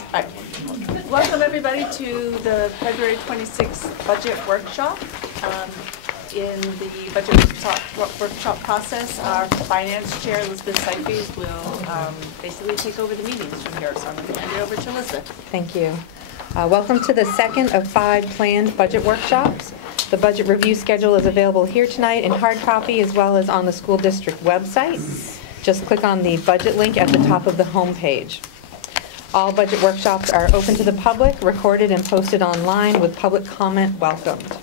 All right. Welcome everybody to the February 26th budget workshop. In the budget workshop process, our finance chair, Elizabeth Seifes, will basically take over the meetings from here. So I'm going to hand it over to Elizabeth. Thank you. Welcome to the second of 5 planned budget workshops. The budget review schedule is available here tonight in hard copy as well as on the school district website. Just click on the budget link at the top of the home page. All budget workshops are open to the public, recorded and posted online with public comment welcomed.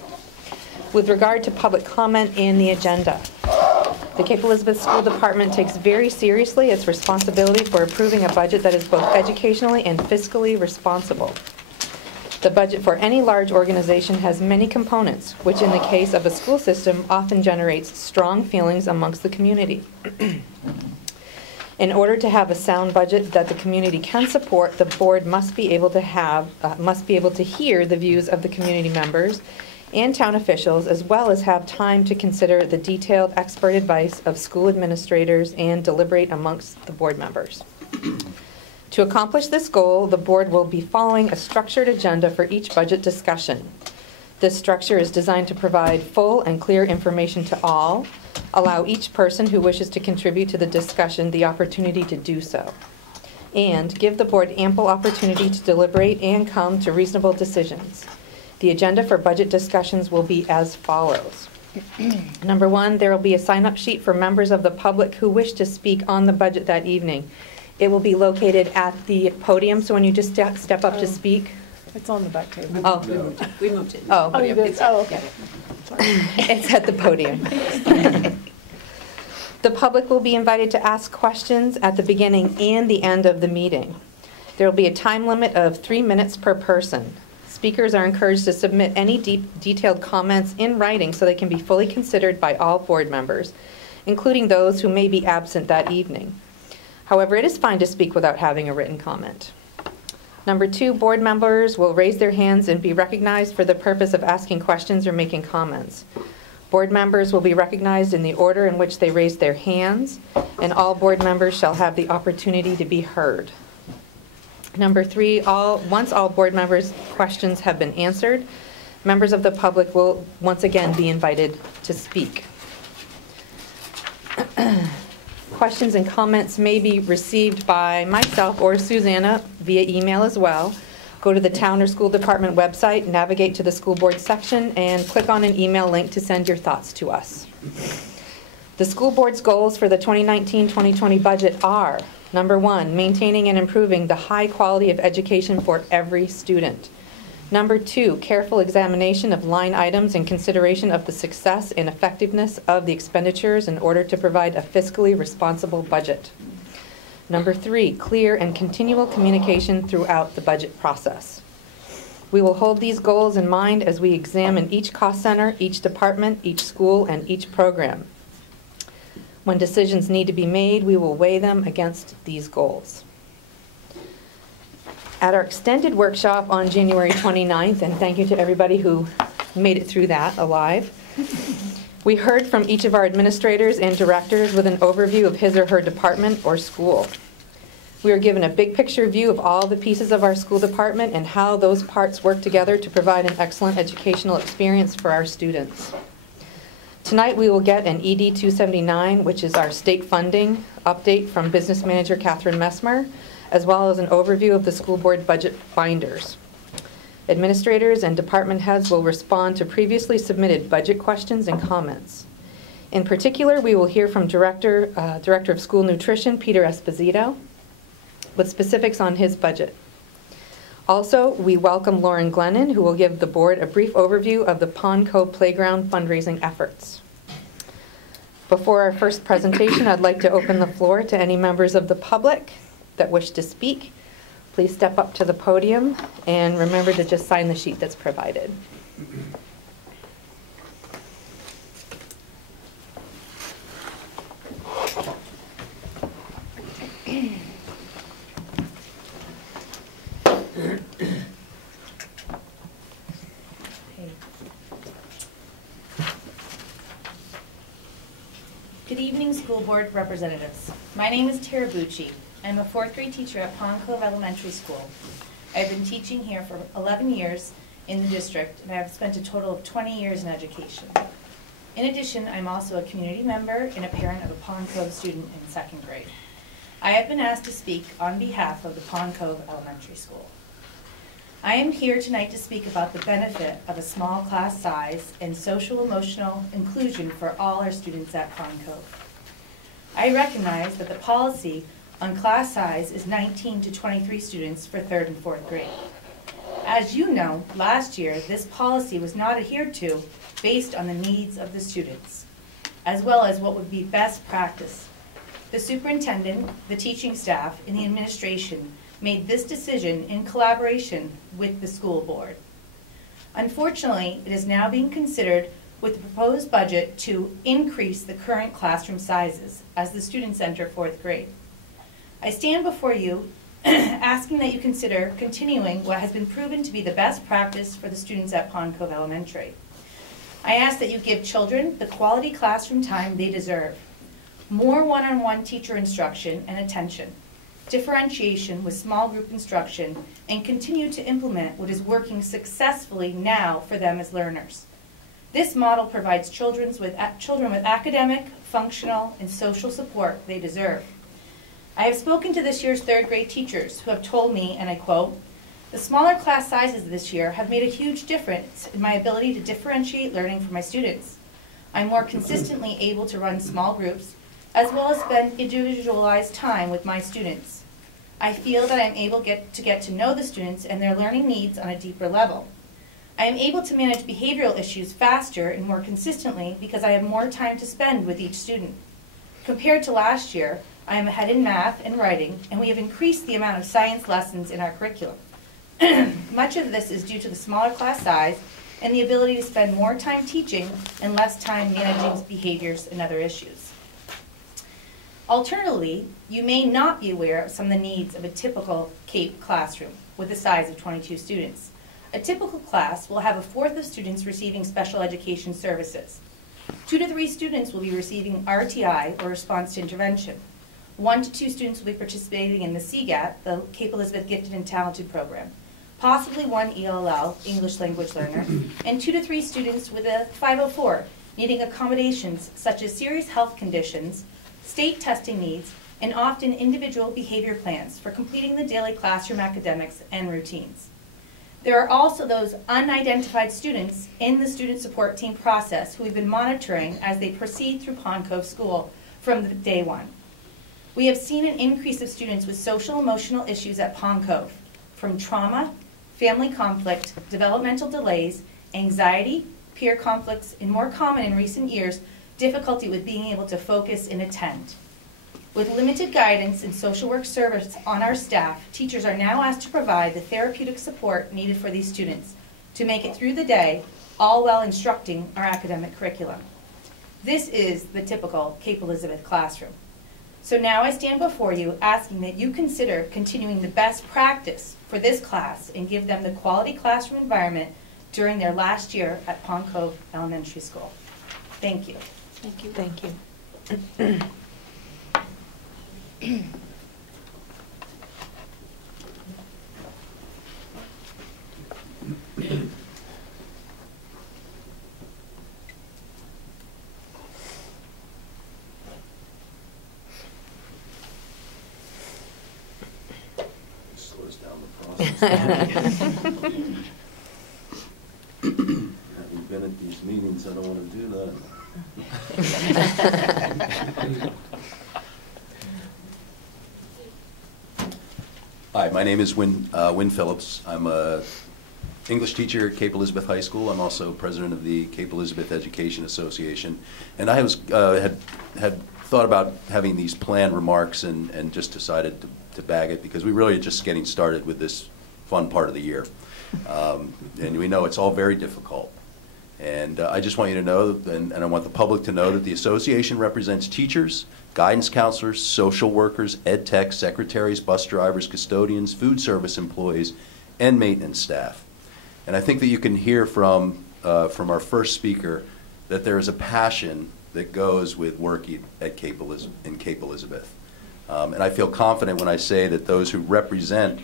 With regard to public comment and the agenda, the Cape Elizabeth School Department takes very seriously its responsibility for approving a budget that is both educationally and fiscally responsible. The budget for any large organization has many components, which in the case of a school system often generates strong feelings amongst the community. In order to have a sound budget that the community can support, the board must be able to hear the views of the community members and town officials, as well as have time to consider the detailed expert advice of school administrators and deliberate amongst the board members. To accomplish this goal, the board will be following a structured agenda for each budget discussion. This structure is designed to provide full and clear information to all, allow each person who wishes to contribute to the discussion the opportunity to do so, and give the board ample opportunity to deliberate and come to reasonable decisions. The agenda for budget discussions will be as follows. Number 1, there will be a sign-up sheet for members of the public who wish to speak on the budget that evening. It will be located at the podium, so when you just step up to speak. It's on the back table. Oh. We moved it. Oh, you did? Oh, okay. It's at the podium. The public will be invited to ask questions at the beginning and the end of the meeting. There will be a time limit of 3 minutes per person. Speakers are encouraged to submit any detailed comments in writing so they can be fully considered by all board members, including those who may be absent that evening. However, it is fine to speak without having a written comment. Number 2, board members will raise their hands and be recognized for the purpose of asking questions or making comments. Board members will be recognized in the order in which they raise their hands, and all board members shall have the opportunity to be heard. Number 3, once all board members' questions have been answered, members of the public will once again be invited to speak. Questions and comments may be received by myself or Susanna via email as well. Go to the town or school department website, navigate to the school board section, and click on an email link to send your thoughts to us. The school board's goals for the 2019-2020 budget are, number 1, maintaining and improving the high quality of education for every student. Number 2, careful examination of line items in consideration of the success and effectiveness of the expenditures in order to provide a fiscally responsible budget. Number 3, clear and continual communication throughout the budget process. We will hold these goals in mind as we examine each cost center, each department, each school, and each program. When decisions need to be made, we will weigh them against these goals. At our extended workshop on January 29th, and thank you to everybody who made it through that alive, we heard from each of our administrators and directors with an overview of his or her department or school. We were given a big picture view of all the pieces of our school department and how those parts work together to provide an excellent educational experience for our students. Tonight we will get an ED 279, which is our state funding update from Business Manager Catherine Messmer, as well as an overview of the school board budget binders. Administrators and department heads will respond to previously submitted budget questions and comments. In particular, we will hear from Director of School Nutrition, Peter Esposito, with specifics on his budget. Also, we welcome Lauren Glennon, who will give the board a brief overview of the Pond Cove Playground fundraising efforts. Before our first presentation, I'd like to open the floor to any members of the public that wish to speak. Please step up to the podium and remember to just sign the sheet that's provided. Good evening, school board representatives. My name is Tara Bucci. I'm a 4th grade teacher at Pond Cove Elementary School. I've been teaching here for 11 years in the district, and I have spent a total of 20 years in education. In addition, I'm also a community member and a parent of a Pond Cove student in 2nd grade. I have been asked to speak on behalf of the Pond Cove Elementary School. I am here tonight to speak about the benefit of a small class size and social-emotional inclusion for all our students at Pond Cove. I recognize that the policy on class size is 19 to 23 students for 3rd and 4th grade. As you know, last year, this policy was not adhered to based on the needs of the students, as well as what would be best practice. The superintendent, the teaching staff, and the administration made this decision in collaboration with the school board. Unfortunately, it is now being considered with the proposed budget to increase the current classroom sizes as the students enter 4th grade. I stand before you asking that you consider continuing what has been proven to be the best practice for the students at Pond Cove Elementary. I ask that you give children the quality classroom time they deserve, more one-on-one teacher instruction and attention, differentiation with small group instruction, and continue to implement what is working successfully now for them as learners. This model provides children with academic, functional, and social support they deserve. I have spoken to this year's 3rd grade teachers who have told me, and I quote, "The smaller class sizes this year have made a huge difference in my ability to differentiate learning for my students. I'm more consistently able to run small groups, as well as spend individualized time with my students. I feel that I'm able to get to know the students and their learning needs on a deeper level. I am able to manage behavioral issues faster and more consistently because I have more time to spend with each student. Compared to last year, I am ahead in math and writing, and we have increased the amount of science lessons in our curriculum. Much of this is due to the smaller class size and the ability to spend more time teaching and less time managing behaviors and other issues. Alternatively, you may not be aware of some of the needs of a typical CAPE classroom with a size of 22 students. A typical class will have a fourth of students receiving special education services. 2 to 3 students will be receiving RTI, or response to intervention. 1 to 2 students will be participating in the CGAT, the Cape Elizabeth Gifted and Talented Program, possibly 1 ELL, English Language Learner, and 2 to 3 students with a 504, needing accommodations such as serious health conditions, state testing needs, and often individual behavior plans for completing the daily classroom academics and routines. There are also those unidentified students in the student support team process who we've been monitoring as they proceed through Pond Cove School from day one. We have seen an increase of students with social emotional issues at Pond Cove, from trauma, family conflict, developmental delays, anxiety, peer conflicts, and more common in recent years, difficulty with being able to focus and attend. With limited guidance and social work service on our staff, teachers are now asked to provide the therapeutic support needed for these students to make it through the day, all while instructing our academic curriculum. This is the typical Cape Elizabeth classroom. So now I stand before you asking that you consider continuing the best practice for this class and give them the quality classroom environment during their last year at Pond Cove Elementary School. Thank you. Thank you. Thank you. Slows down the process. Having been at these meetings, I don't want to do that. Hi, my name is Win Phillips. I'm a English teacher at Cape Elizabeth High School. I'm also president of the Cape Elizabeth Education Association. And I was had thought about having these planned remarks and just decided to bag it because we really are just getting started with this fun part of the year. And we know it's all very difficult. And I just want you to know, and I want the public to know, that the association represents teachers, guidance counselors, social workers, ed tech, secretaries, bus drivers, custodians, food service employees, and maintenance staff. And I think that you can hear from our first speaker that there is a passion that goes with working at Cape Elizabeth. And I feel confident when I say that those who represent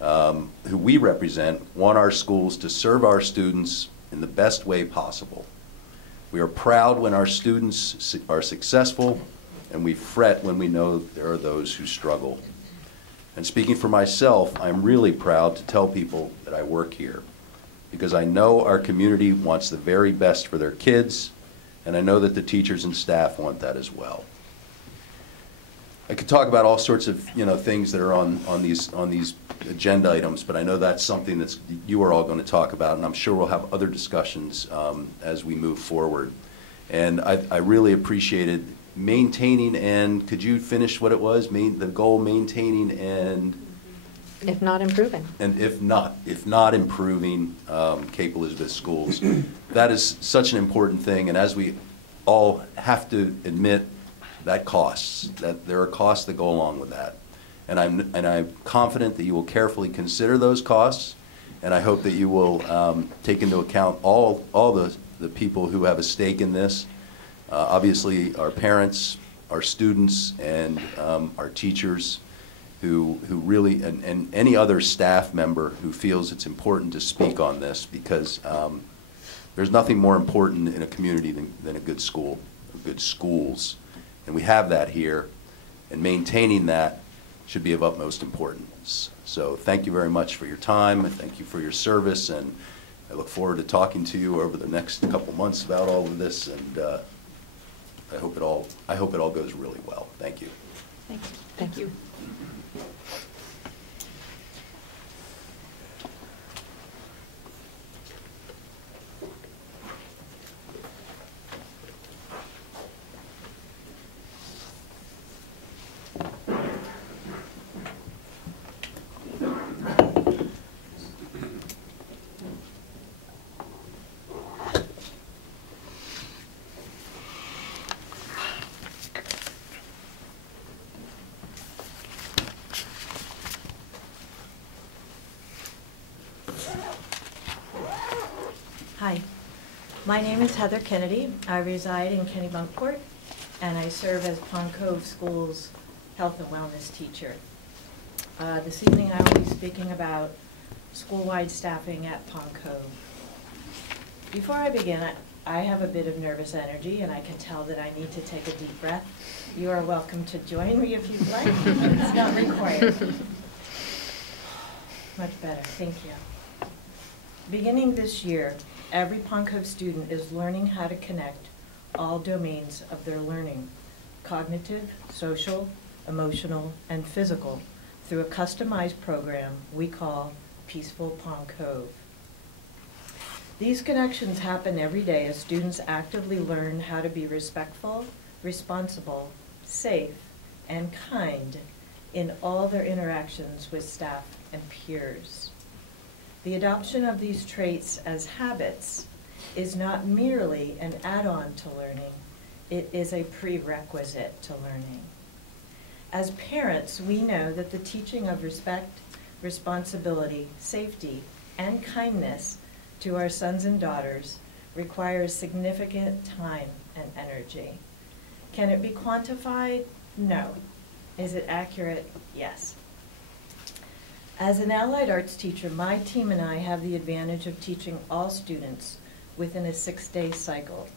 who we represent, want our schools to serve our students in the best way possible. We are proud when our students are successful, and we fret when we know there are those who struggle. And speaking for myself, I'm really proud to tell people that I work here, because I know our community wants the very best for their kids, and I know that the teachers and staff want that as well. I could talk about all sorts of things that are on these agenda items, but I know that's something that you are all going to talk about, and I'm sure we'll have other discussions as we move forward. And I really appreciated maintaining and, could you finish what it was? The goal, maintaining and? If not improving. And if not improving Cape Elizabeth schools. That is such an important thing, and as we all have to admit, that costs, that there are costs that go along with that. And I'm confident that you will carefully consider those costs, and I hope that you will take into account all the people who have a stake in this. Obviously, our parents, our students, and our teachers, who really, and any other staff member who feels it's important to speak on this, because there's nothing more important in a community than a good school, good schools. And we have that here, and maintaining that should be of utmost importance. So thank you very much for your time, and thank you for your service, and I look forward to talking to you over the next couple months about all of this, and I hope it all goes really well. Thank you. Thank you. Thank you. Hi, my name is Heather Kennedy. I reside in Kennebunkport, and I serve as Pond Cove School's health and wellness teacher. This evening I will be speaking about school-wide staffing at Pond Cove. Before I begin, I have a bit of nervous energy, and I can tell that I need to take a deep breath. You are welcome to join me if you'd like. It's not required. Much better, thank you. Beginning this year, every Pond Cove student is learning how to connect all domains of their learning, cognitive, social, emotional, and physical, through a customized program we call Peaceful Pond Cove. These connections happen every day as students actively learn how to be respectful, responsible, safe, and kind in all their interactions with staff and peers. The adoption of these traits as habits is not merely an add-on to learning, it is a prerequisite to learning. As parents, we know that the teaching of respect, responsibility, safety, and kindness to our sons and daughters requires significant time and energy. Can it be quantified? No. Is it accurate? Yes. As an allied arts teacher, my team and I have the advantage of teaching all students within a 6-day cycle.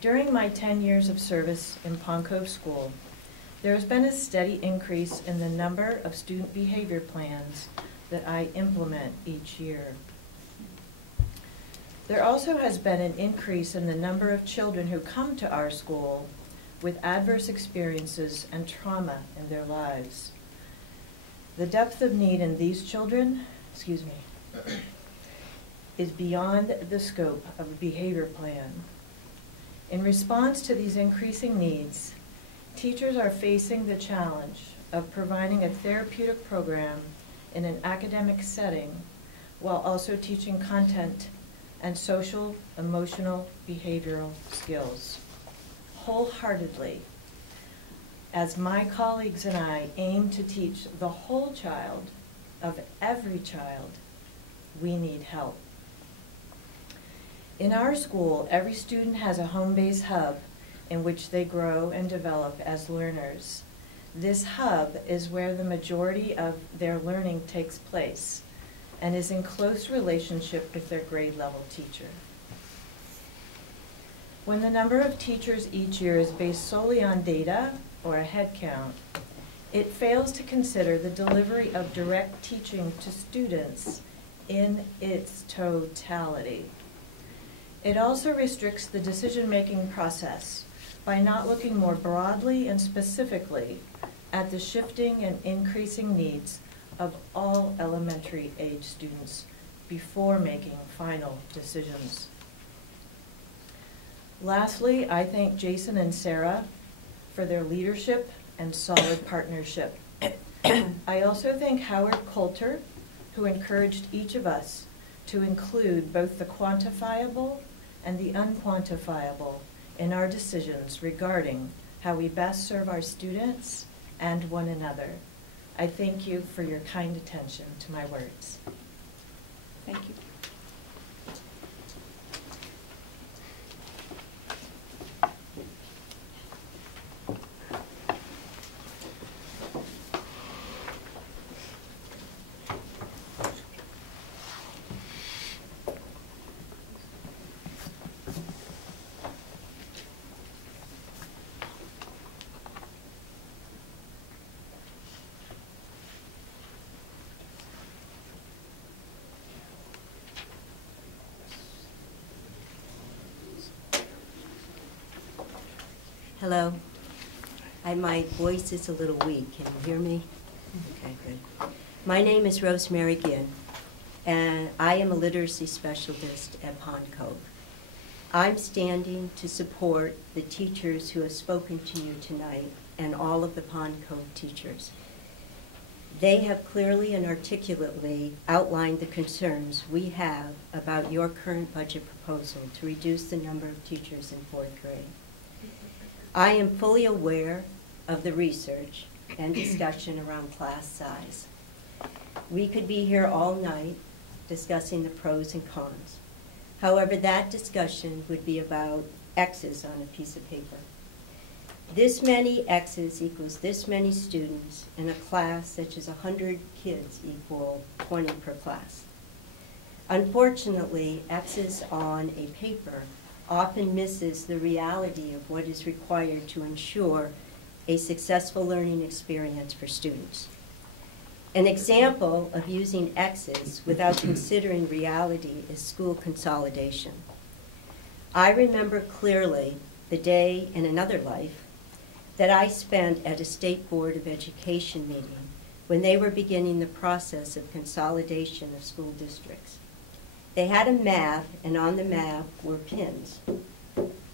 During my 10 years of service in Pond Cove School, there has been a steady increase in the number of student behavior plans that I implement each year. There also has been an increase in the number of children who come to our school with adverse experiences and trauma in their lives. The depth of need in these children, is beyond the scope of a behavior plan. In response to these increasing needs, teachers are facing the challenge of providing a therapeutic program in an academic setting while also teaching content and social, emotional, behavioral skills wholeheartedly. As my colleagues and I aim to teach the whole child, of every child, we need help. In our school, every student has a home-based hub in which they grow and develop as learners. This hub is where the majority of their learning takes place and is in close relationship with their grade level teacher. When the number of teachers each year is based solely on data or a head count, it fails to consider the delivery of direct teaching to students in its totality. It also restricts the decision-making process by not looking more broadly and specifically at the shifting and increasing needs of all elementary age students before making final decisions. Lastly, I thank Jason and Sarah for their leadership and solid partnership. I also thank Howard Coulter, who encouraged each of us to include both the quantifiable and the unquantifiable in our decisions regarding how we best serve our students and one another. I thank you for your kind attention to my words. Thank you. Hello. My voice is a little weak. Can you hear me? Okay, good. My name is Rosemary Ginn, and I am a literacy specialist at Pond Cove. I'm standing to support the teachers who have spoken to you tonight and all of the Pond Cove teachers. They have clearly and articulately outlined the concerns we have about your current budget proposal to reduce the number of teachers in 4th grade. I am fully aware of the research and discussion around class size. We could be here all night discussing the pros and cons. However, that discussion would be about X's on a piece of paper. This many X's equals this many students, and a class such as 100 kids equal 20 per class. Unfortunately, X's on a paper often misses the reality of what is required to ensure a successful learning experience for students. An example of using X's without considering reality is school consolidation. I remember clearly the day in another life that I spent at a State Board of Education meeting when they were beginning the process of consolidation of school districts. They had a map, and on the map were pins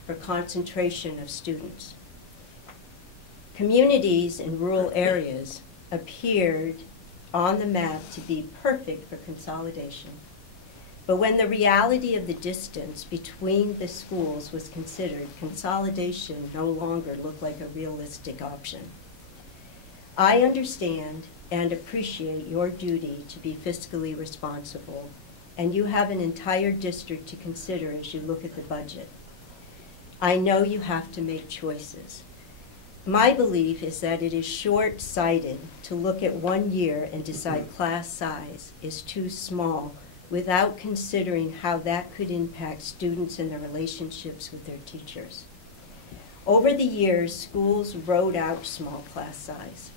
for concentration of students. Communities in rural areas appeared on the map to be perfect for consolidation. But when the reality of the distance between the schools was considered, consolidation no longer looked like a realistic option. I understand and appreciate your duty to be fiscally responsible, and you have an entire district to consider as you look at the budget. I know you have to make choices. My belief is that it is short-sighted to look at 1 year and decide class size is too small without considering how that could impact students and their relationships with their teachers. Over the years, schools wrote out small class size.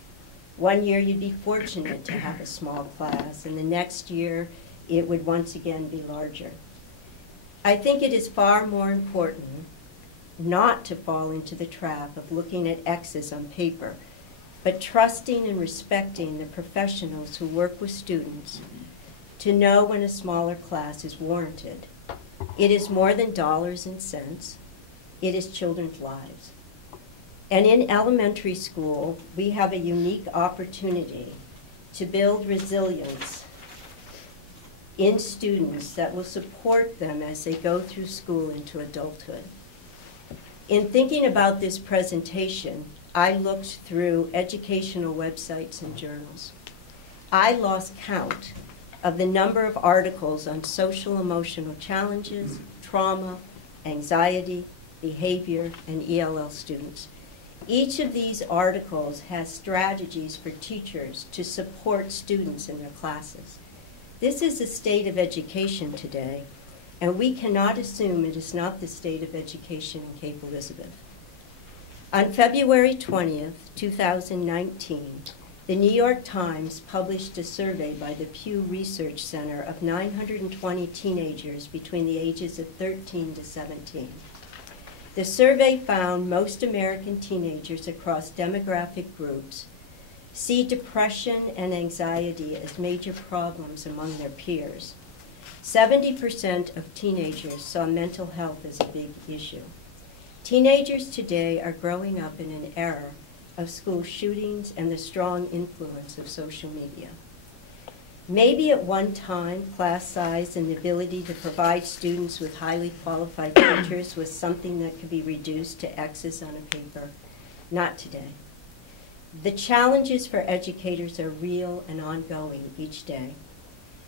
1 year you'd be fortunate to have a small class, and the next year it would once again be larger. I think it is far more important not to fall into the trap of looking at X's on paper, but trusting and respecting the professionals who work with students to know when a smaller class is warranted. It is more than dollars and cents. It is children's lives. And in elementary school, we have a unique opportunity to build resilience in students that will support them as they go through school into adulthood. In thinking about this presentation, I looked through educational websites and journals. I lost count of the number of articles on social emotional challenges, trauma, anxiety, behavior, and ELL students. Each of these articles has strategies for teachers to support students in their classes. This is the state of education today, and we cannot assume it is not the state of education in Cape Elizabeth. On February 20th, 2019, the New York Times published a survey by the Pew Research Center of 920 teenagers between the ages of 13 to 17. The survey found most American teenagers across demographic groups see depression and anxiety as major problems among their peers. 70% of teenagers saw mental health as a big issue. Teenagers today are growing up in an era of school shootings and the strong influence of social media. Maybe at one time, class size and the ability to provide students with highly qualified teachers was something that could be reduced to X's on a paper. Not today. The challenges for educators are real and ongoing each day.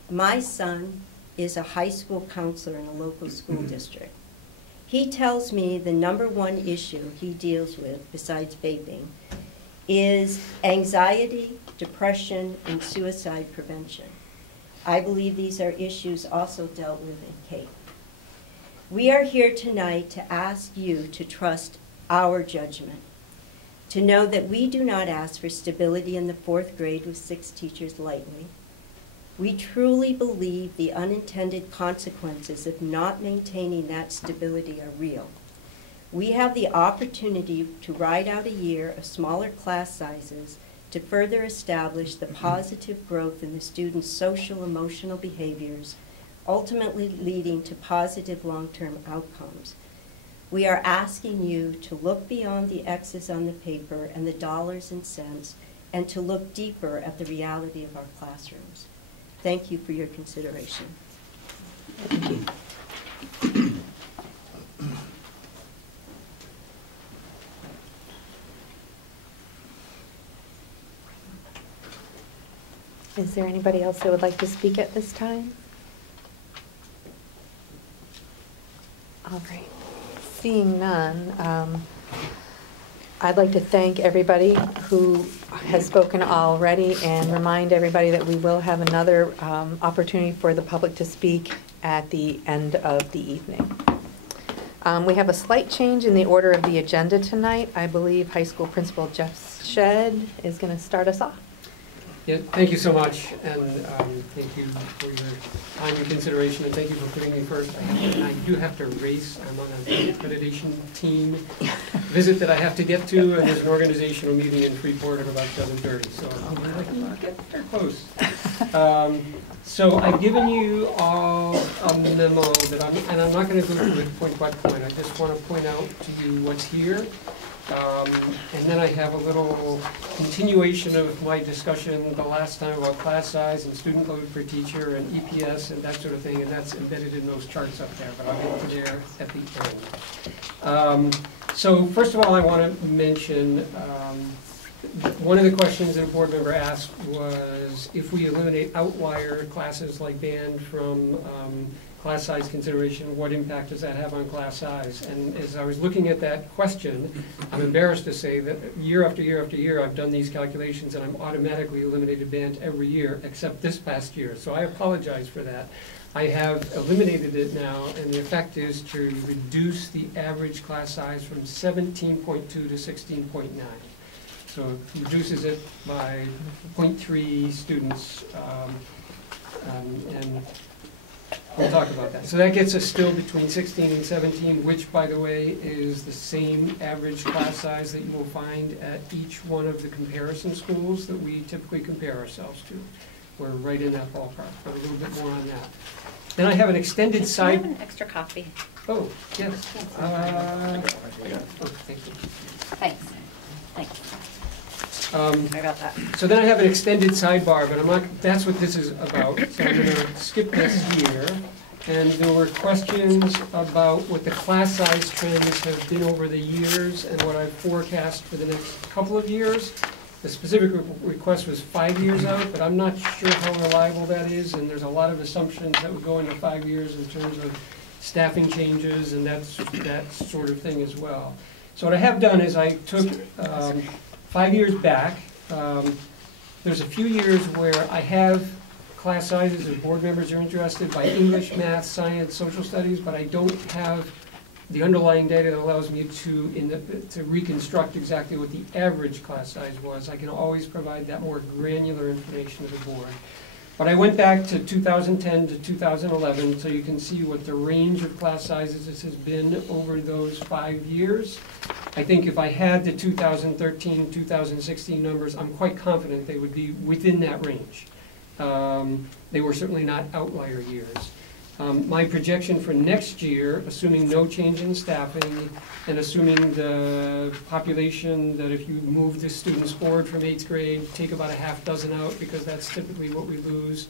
My son is a high school counselor in a local school district. He tells me the #1 issue he deals with, besides vaping, is anxiety, depression, and suicide prevention. I believe these are issues also dealt with in Cape. We are here tonight to ask you to trust our judgment, to know that we do not ask for stability in the 4th grade with 6 teachers lightly. We truly believe the unintended consequences of not maintaining that stability are real. We have the opportunity to ride out a year of smaller class sizes to further establish the positive growth in the students' social emotional behaviors, ultimately leading to positive long-term outcomes. We are asking you to look beyond the X's on the paper and the dollars and cents, and to look deeper at the reality of our classrooms. Thank you for your consideration. Thank you. Is there anybody else that would like to speak at this time? All right. Seeing none, I'd like to thank everybody who has spoken already and remind everybody that we will have another opportunity for the public to speak at the end of the evening. We have a slight change in the order of the agenda tonight. I believe High School Principal Jeff Shedd is going to start us off. Yeah, thank you so much, and thank you for your time and consideration, and thank you for putting me first. And I do have to race. I'm on an accreditation team visit that I have to get to, and there's an organizational meeting in Freeport at about 7:30, so I'm like, get there close. So I've given you all a memo that and I'm not going to go through it point by point. I just want to point out to you what's here. And then I have a little continuation of my discussion the last time about class size and student load per teacher and EPS and that sort of thing, and that's embedded in those charts up there, but I'll get to there at the end. So first of all, I want to mention one of the questions that a board member asked was if we eliminate outlier classes like band from class size consideration, what impact does that have on class size? And as I was looking at that question, I'm embarrassed to say that year after year after year, I've done these calculations and I'm automatically eliminated band every year except this past year. So I apologize for that. I have eliminated it now, and the effect is to reduce the average class size from 17.2 to 16.9. So it reduces it by 0.3 students, and we'll talk about that. So that gets us still between 16 and 17, which, by the way, is the same average class size that you will find at each one of the comparison schools that we typically compare ourselves to. We're right in that ballpark, but a little bit more on that. Then I have an extended side. Can I have an extra copy? Oh, yes. Oh, thank you. Thanks. Thanks. Sorry about that. So then I have an extended sidebar, but I'm not, that's what this is about. So I'm going to skip this here. And there were questions about what the class size trends have been over the years and what I forecast for the next couple of years. The specific request was 5 years out, but I'm not sure how reliable that is, and there's a lot of assumptions that would go into 5 years in terms of staffing changes and that sort of thing as well. So what I have done is I took 5 years back. There's a few years where I have class sizes if board members are interested by English, math, science, social studies, but I don't have the underlying data that allows me to reconstruct exactly what the average class size was. I can always provide that more granular information to the board. But I went back to 2010 to 2011, so you can see what the range of class sizes has been over those 5 years. I think if I had the 2013, 2016 numbers, I'm quite confident they would be within that range. They were certainly not outlier years. My projection for next year, assuming no change in staffing, and assuming the population that if you move the students forward from 8th grade, take about a half dozen out, because that's typically what we lose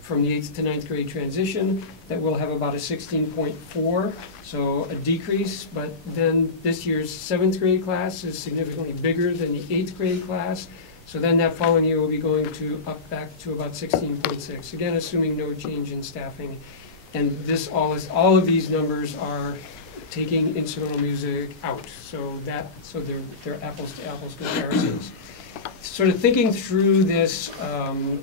from the 8th to 9th grade transition, that we'll have about a 16.4, so a decrease, but then this year's 7th grade class is significantly bigger than the 8th grade class, so then that following year will be going to up back to about 16.6, again assuming no change in staffing. And this all of these numbers are taking instrumental music out, so they're apples to apples comparisons. Sort of thinking through this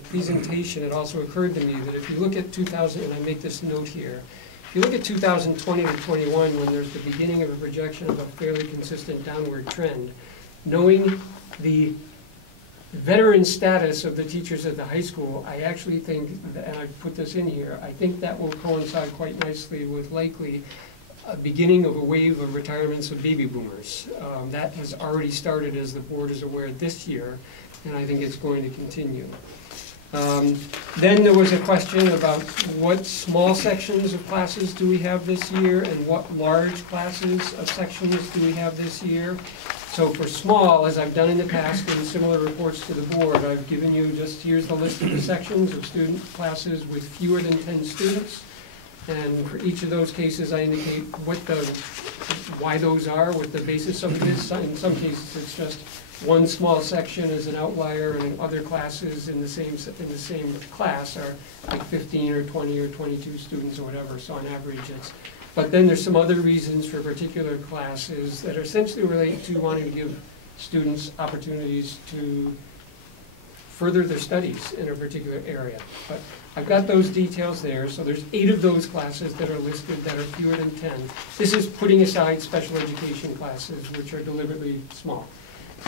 presentation, it also occurred to me that if you look at 2000, and I make this note here, if you look at 2020 to 21, when there's the beginning of a projection of a fairly consistent downward trend, knowing the veteran status of the teachers at the high school, I actually think, and I put this in here, I think that will coincide quite nicely with likely a beginning of a wave of retirements of baby boomers. That has already started, as the board is aware, this year, and I think it's going to continue. Then there was a question about what small sections of classes do we have this year and what large classes of sections do we have this year. So for small, as I've done in the past in similar reports to the board, I've given you just, here's the list of the sections of student classes with fewer than 10 students. And for each of those cases, I indicate why those are, what the basis of it is. In some cases, it's just one small section is an outlier, and in other classes in the same class are like 15 or 20 or 22 students or whatever. So on average, it's. But then there's some other reasons for particular classes that are essentially related to wanting to give students opportunities to further their studies in a particular area. But I've got those details there. So there's 8 of those classes that are listed that are fewer than 10. This is putting aside special education classes, which are deliberately small.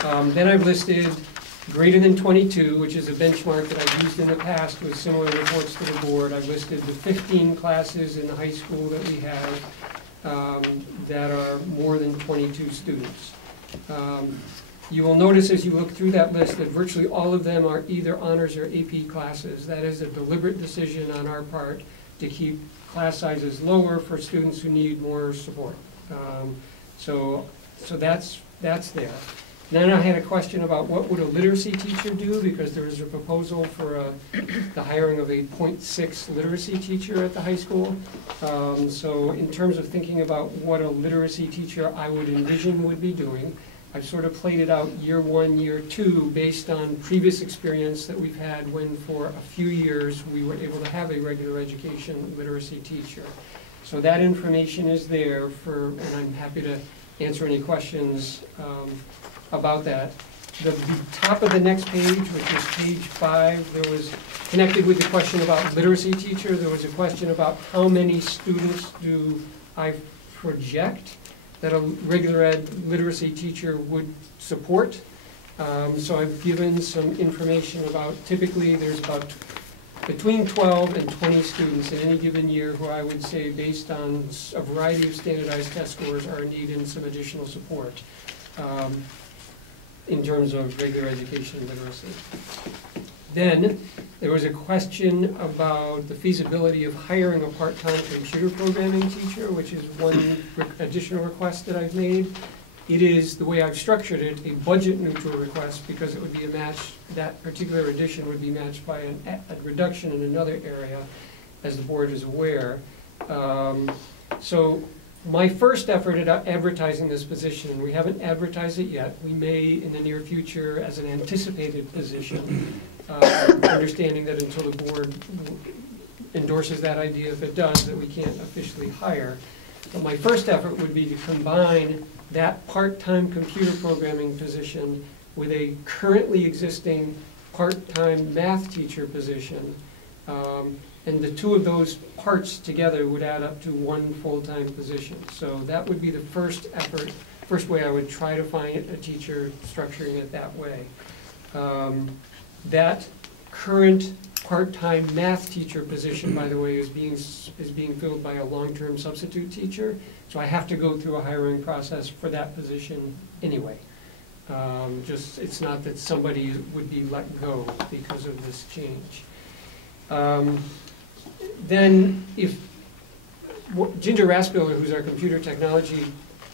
Then I've listed greater than 22, which is a benchmark that I've used in the past with similar reports to the board. I've listed the 15 classes in the high school that we have that are more than 22 students. You will notice as you look through that list that virtually all of them are either honors or AP classes. That is a deliberate decision on our part to keep class sizes lower for students who need more support. So that's there. Then I had a question about what would a literacy teacher do, because there was a proposal for the hiring of a .6 literacy teacher at the high school. So in terms of thinking about what a literacy teacher I would envision would be doing, I've sort of played it out year 1, year 2, based on previous experience that we've had when for a few years we were able to have a regular education literacy teacher. So that information is there and I'm happy to answer any questions about that. The top of the next page, which is page 5, there was, connected with the question about literacy teacher, there was a question about how many students do I project that a regular ed literacy teacher would support. So I've given some information about, typically there's about between 12 and 20 students in any given year who I would say, based on a variety of standardized test scores, are in need of some additional support in terms of regular education literacy. Then there was a question about the feasibility of hiring a part-time computer programming teacher, which is one additional request that I've made. It is, the way I've structured it, a budget-neutral request, because it would be a match, that particular addition would be matched by a reduction in another area, as the board is aware. So my first effort at advertising this position, and we haven't advertised it yet, we may in the near future as an anticipated position, understanding that until the board endorses that idea, if it does, that we can't officially hire. But my first effort would be to combine that part-time computer programming position with a currently existing part-time math teacher position. And the two of those parts together would add up to one full-time position. So that would be the first effort, first way I would try to find a teacher, structuring it that way. That current part-time math teacher position, by the way, is being filled by a long-term substitute teacher. So I have to go through a hiring process for that position anyway. It's not that somebody would be let go because of this change. Then if Ginger Raspiller, who's our computer technology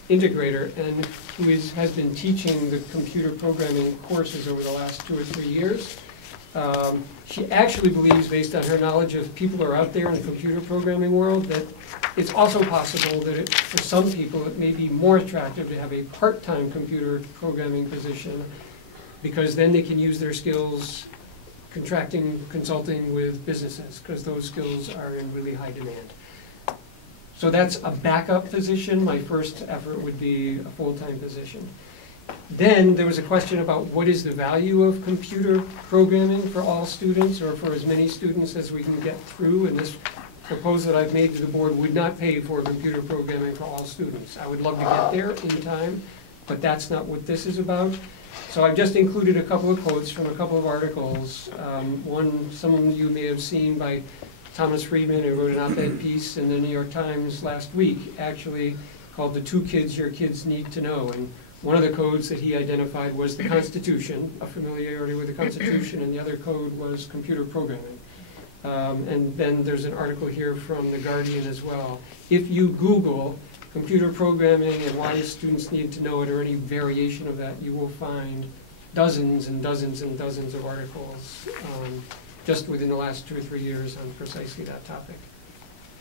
integrator and who has been teaching the computer programming courses over the last 2 or 3 years, she actually believes, based on her knowledge of people who are out there in the computer programming world, that it's also possible that for some people it may be more attractive to have a part-time computer programming position, because then they can use their skills contracting, consulting with businesses, because those skills are in really high demand. So that's a backup position. My first effort would be a full-time position. Then there was a question about what is the value of computer programming for all students, or for as many students as we can get through. And this proposal that I've made to the board would not pay for computer programming for all students. I would love to get there in time, but that's not what this is about. So I've just included a couple of quotes from a couple of articles. One, some of you may have seen, by Thomas Friedman, who wrote an op-ed piece in the New York Times last week, actually called "The Two Kids Your Kids Need to Know." And one of the codes that he identified was the Constitution, a familiarity with the Constitution, and the other code was computer programming. And then there's an article here from The Guardian as well. If you Google computer programming and why students need to know it, or any variation of that, you will find dozens and dozens and dozens of articles just within the last 2 or 3 years on precisely that topic.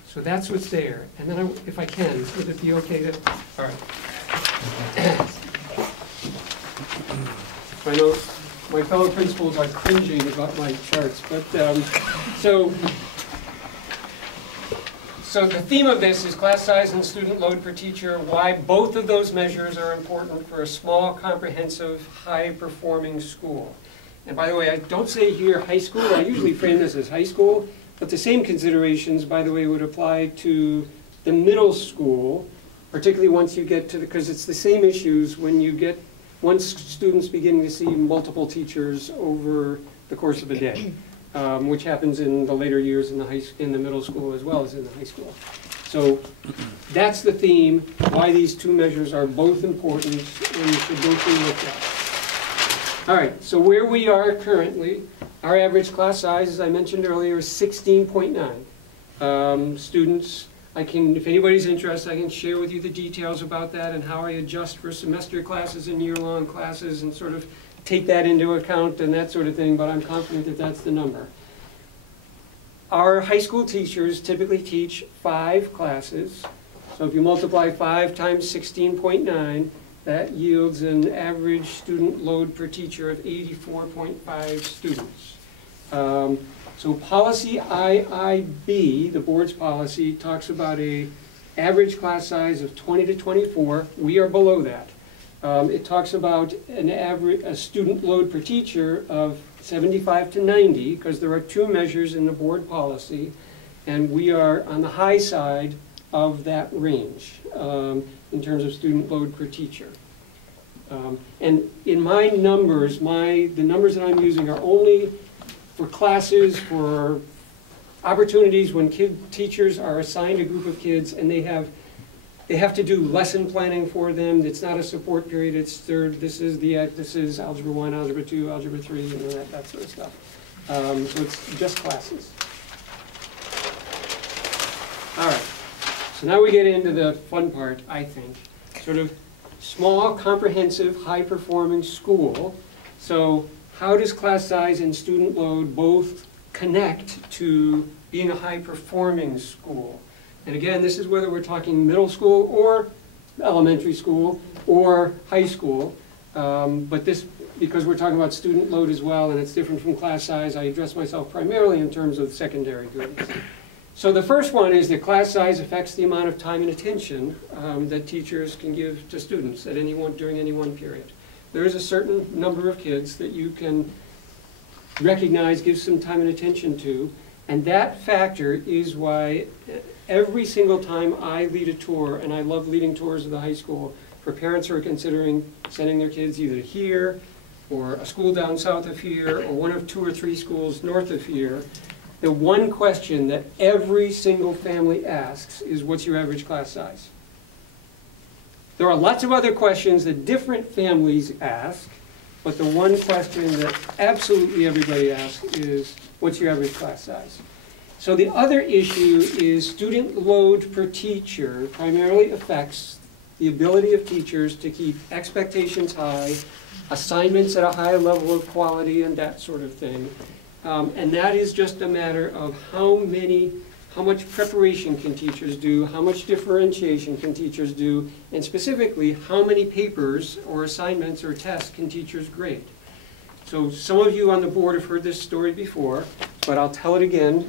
So that's what's there. And then if I can, would it be okay to, all right. I know my fellow principals are cringing about my charts, but so the theme of this is class size and student load per teacher, why both of those measures are important for a small, comprehensive, high-performing school. And by the way, I don't say here high school. I usually frame this as high school, but the same considerations, by the way, would apply to the middle school, particularly once you get to because it's the same issues once students beginning to see multiple teachers over the course of a day. Which happens in the later years in the middle school as well as in the high school. So that's the theme, why these two measures are both important and should both be looked at. All right, so where we are currently, our average class size, as I mentioned earlier, is 16.9 students. If anybody's interested, I can share with you the details about that and how I adjust for semester classes and year-long classes and sort of take that into account and that sort of thing, but I'm confident that that's the number. Our high school teachers typically teach 5 classes. So if you multiply 5 times 16.9, that yields an average student load per teacher of 84.5 students. So policy IIB, the board's policy, talks about an average class size of 20 to 24. We are below that. It talks about a student load per teacher of 75 to 90, because there are 2 measures in the board policy, and we are on the high side of that range in terms of student load per teacher. And in my numbers, the numbers that I'm using are only for classes, for opportunities when teachers are assigned a group of kids and they have to do lesson planning for them. It's not a support period. This is Algebra 1, Algebra 2, Algebra 3, that sort of stuff. So it's just classes. All right. So now we get into the fun part, I think. Sort of small, comprehensive, high-performing school. So how does class size and student load both connect to being a high-performing school? And again, this is whether we're talking middle school or elementary school or high school. But this, because we're talking about student load as well, and it's different from class size, I address myself primarily in terms of secondary grades. So the first one is that class size affects the amount of time and attention that teachers can give to students at during any one period. There is a certain number of kids that you can recognize, give some time and attention to, and that factor is why every single time I lead a tour, and I love leading tours of the high school, for parents who are considering sending their kids either here, or a school down south of here, or one of 2 or 3 schools north of here, the one question that every single family asks is, what's your average class size? There are lots of other questions that different families ask, but the one question that absolutely everybody asks is, what's your average class size? So the other issue is student load per teacher primarily affects the ability of teachers to keep expectations high, assignments at a high level of quality, and that sort of thing. And that is just a matter of how much preparation can teachers do, how much differentiation can teachers do, and specifically, how many papers or assignments or tests can teachers grade. So some of you on the board have heard this story before, but I'll tell it again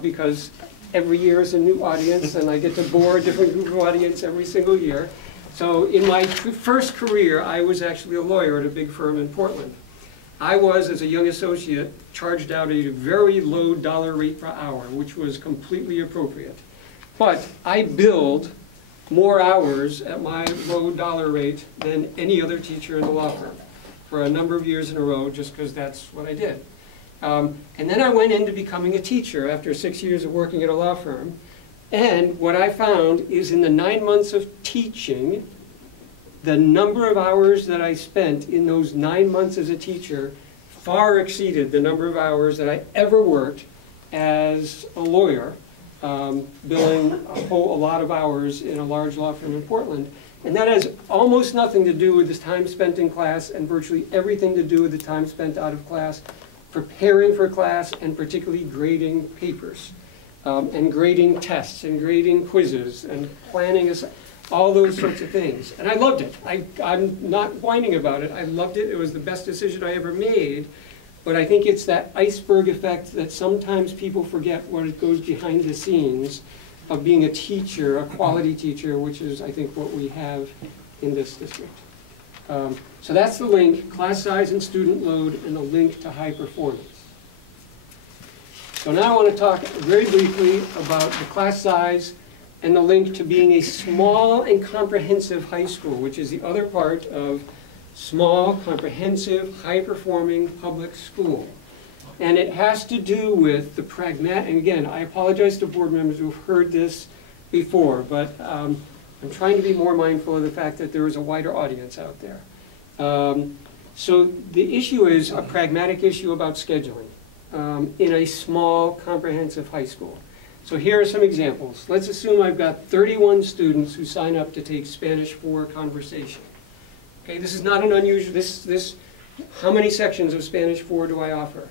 because every year is a new audience, and I get to bore a different group of audience every single year. So in my first career, I was actually a lawyer at a big firm in Portland. I was, as a young associate, charged out a very low dollar rate per hour, which was completely appropriate. But I billed more hours at my low dollar rate than any other teacher in the law firm for a number of years in a row, just because that's what I did. And then I went into becoming a teacher after 6 years of working at a law firm. And what I found is in the 9 months of teaching, the number of hours that I spent in those 9 months as a teacher far exceeded the number of hours that I ever worked as a lawyer, billing a lot of hours in a large law firm in Portland. And that has almost nothing to do with the time spent in class and virtually everything to do with the time spent out of class, preparing for class and particularly grading papers, and grading tests and grading quizzes and planning all those sorts of things. And I loved it. I'm not whining about it. I loved it. It was the best decision I ever made. But I think it's that iceberg effect that sometimes people forget what it goes behind the scenes of being a teacher, a quality teacher, which is, I think, what we have in this district. So that's the link, class size and student load, and the link to high performance. So now I want to talk very briefly about the class size and the link to being a small and comprehensive high school, which is the other part of small, comprehensive, high-performing public school. And it has to do with the pragmatic, and again, I apologize to board members who have heard this before, but I'm trying to be more mindful of the fact that there is a wider audience out there. So the issue is a pragmatic issue about scheduling in a small, comprehensive high school. So here are some examples. Let's assume I've got 31 students who sign up to take Spanish 4 conversation. Okay, this is not an unusual, how many sections of Spanish 4 do I offer?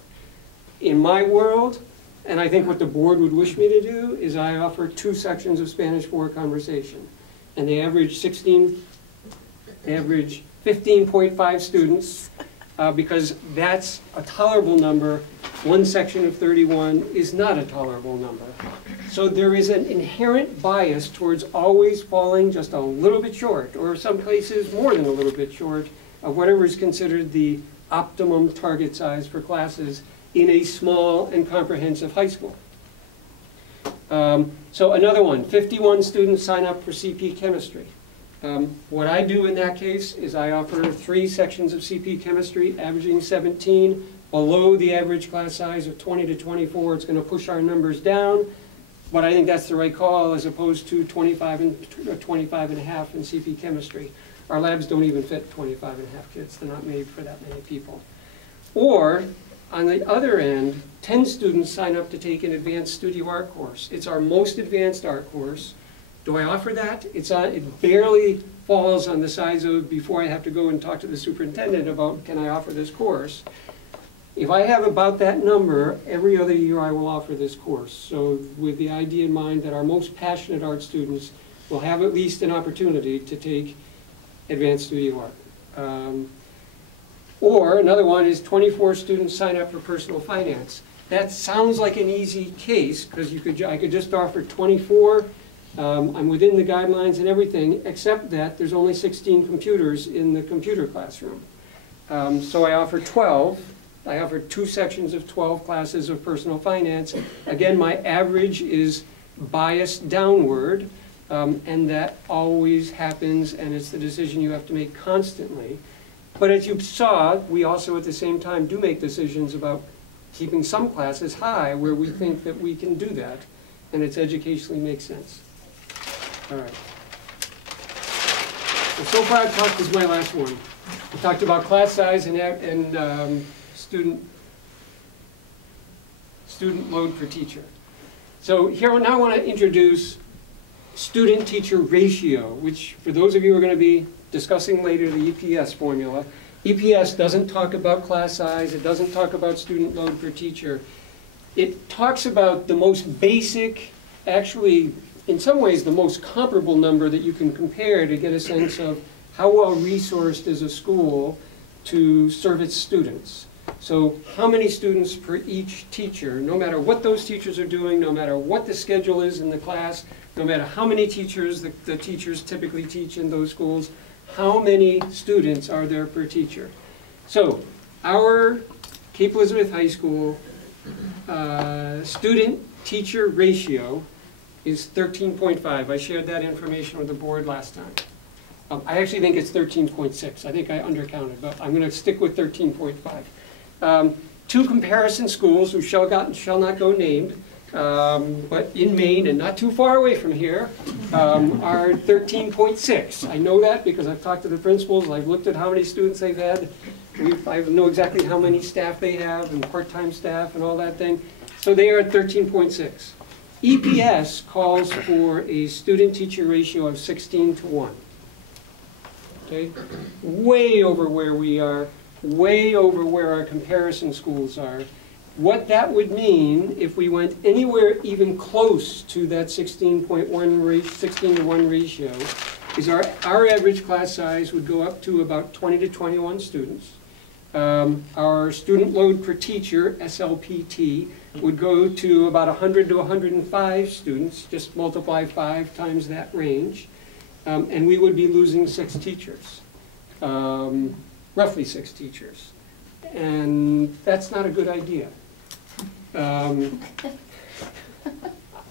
In my world, and I think what the board would wish me to do, is I offer 2 sections of Spanish 4 conversation. And they average 15.5 students, because that's a tolerable number. 1 section of 31 is not a tolerable number. So there is an inherent bias towards always falling just a little bit short, or some places more than a little bit short, of whatever is considered the optimum target size for classes in a small and comprehensive high school. So another one, 51 students sign up for CP chemistry. What I do in that case is I offer 3 sections of CP chemistry, averaging 17, below the average class size of 20 to 24. It's going to push our numbers down, but I think that's the right call as opposed to 25 and a half in CP chemistry. Our labs don't even fit 25 and a half kids. They're not made for that many people. Or, on the other end, 10 students sign up to take an advanced studio art course. It's our most advanced art course. Do I offer that? It barely falls on the size of before I have to go and talk to the superintendent about, can I offer this course? If I have about that number, every other year I will offer this course. So with the idea in mind that our most passionate art students will have at least an opportunity to take advanced studio art. Or another one is 24 students sign up for personal finance. that sounds like an easy case, because I could just offer 24. I'm within the guidelines and everything, except that there's only 16 computers in the computer classroom. So I offer 12. I offer 2 sections of 12 classes of personal finance. Again, my average is biased downward, and that always happens, and it's the decision you have to make constantly. But as you saw, we also at the same time do make decisions about keeping some classes high where we think that we can do that, and it's educationally makes sense. All right. So far I've talked, this is my last one. We talked about class size and student load per teacher. So here now I want to introduce student-teacher ratio, which for those of you who are going to be discussing later the EPS formula, EPS doesn't talk about class size, it doesn't talk about student load per teacher. It talks about the most basic, actually in some ways the most comparable number that you can compare to get a sense of how well resourced is a school to serve its students. So how many students per each teacher, no matter what those teachers are doing, no matter what the schedule is in the class, no matter how many teachers the teachers typically teach in those schools, how many students are there per teacher? So our Cape Elizabeth High School student-teacher ratio is 13.5. I shared that information with the board last time. I actually think it's 13.6. I think I undercounted, but I'm going to stick with 13.5. 2 comparison schools who shall not go named, but in Maine and not too far away from here, are 13.6. I know that because I've talked to the principals, I've looked at how many students they've had, I know exactly how many staff they have and part-time staff and all that thing. So they are at 13.6. EPS calls for a student-teacher ratio of 16:1. Okay? Way over where we are, way over where our comparison schools are. What that would mean if we went anywhere even close to that 16:1 ratio is our average class size would go up to about 20 to 21 students. Our student load per teacher, SLPT, would go to about 100 to 105 students, just multiply 5 times that range, and we would be losing 6 teachers, roughly 6 teachers. And that's not a good idea. And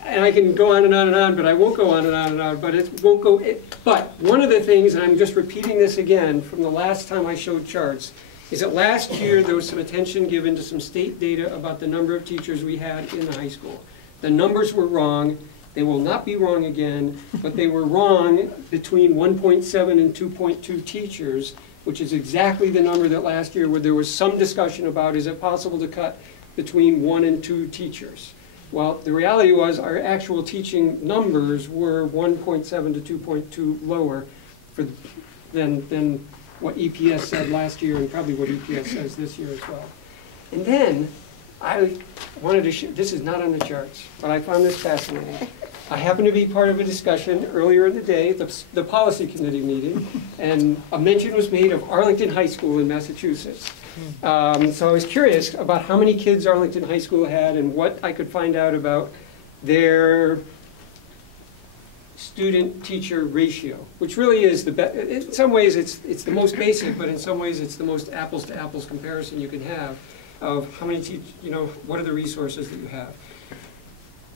I can go on and on and on, but I won't go on and on and on, but it won't go. But one of the things, and I'm just repeating this again from the last time I showed charts, is that last year there was some attention given to some state data about the number of teachers we had in the high school. The numbers were wrong. They will not be wrong again, but they were wrong between 1.7 and 2.2 teachers, which is exactly the number that last year where there was some discussion about, is it possible to cut between 1 and 2 teachers? Well, the reality was our actual teaching numbers were 1.7 to 2.2 lower than what EPS said last year and probably what EPS says this year as well. And then I wanted to share, this is not on the charts, but I found this fascinating. I happened to be part of a discussion earlier in the day, the policy committee meeting, and a mention was made of Arlington High School in Massachusetts. So I was curious about how many kids Arlington High School had and what I could find out about their student-teacher ratio, which really is in some ways it's the most basic, but in some ways it's the most apples-to-apples comparison you can have of how many what are the resources that you have.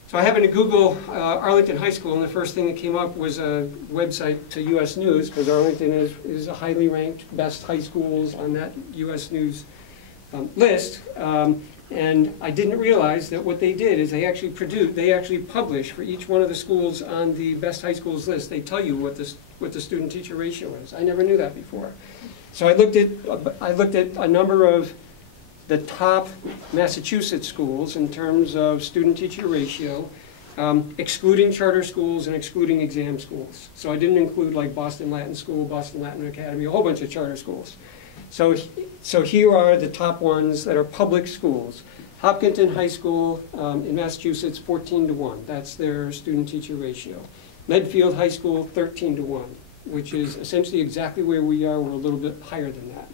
So I happened to Google Arlington High School, and the first thing that came up was a website to U.S. News, because Arlington is a highly ranked best high schools on that U.S. News list. And I didn't realize that what they did is they actually publish for each one of the schools on the best high schools list. They tell you what the student-teacher ratio is. I never knew that before. So I looked at a number of the top Massachusetts schools in terms of student-teacher ratio, excluding charter schools and excluding exam schools. So I didn't include like Boston Latin School, Boston Latin Academy, a whole bunch of charter schools. So here are the top ones that are public schools. Hopkinton High School in Massachusetts, 14:1. That's their student-teacher ratio. Medfield High School, 13:1, which is essentially exactly where we are. We're a little bit higher than that.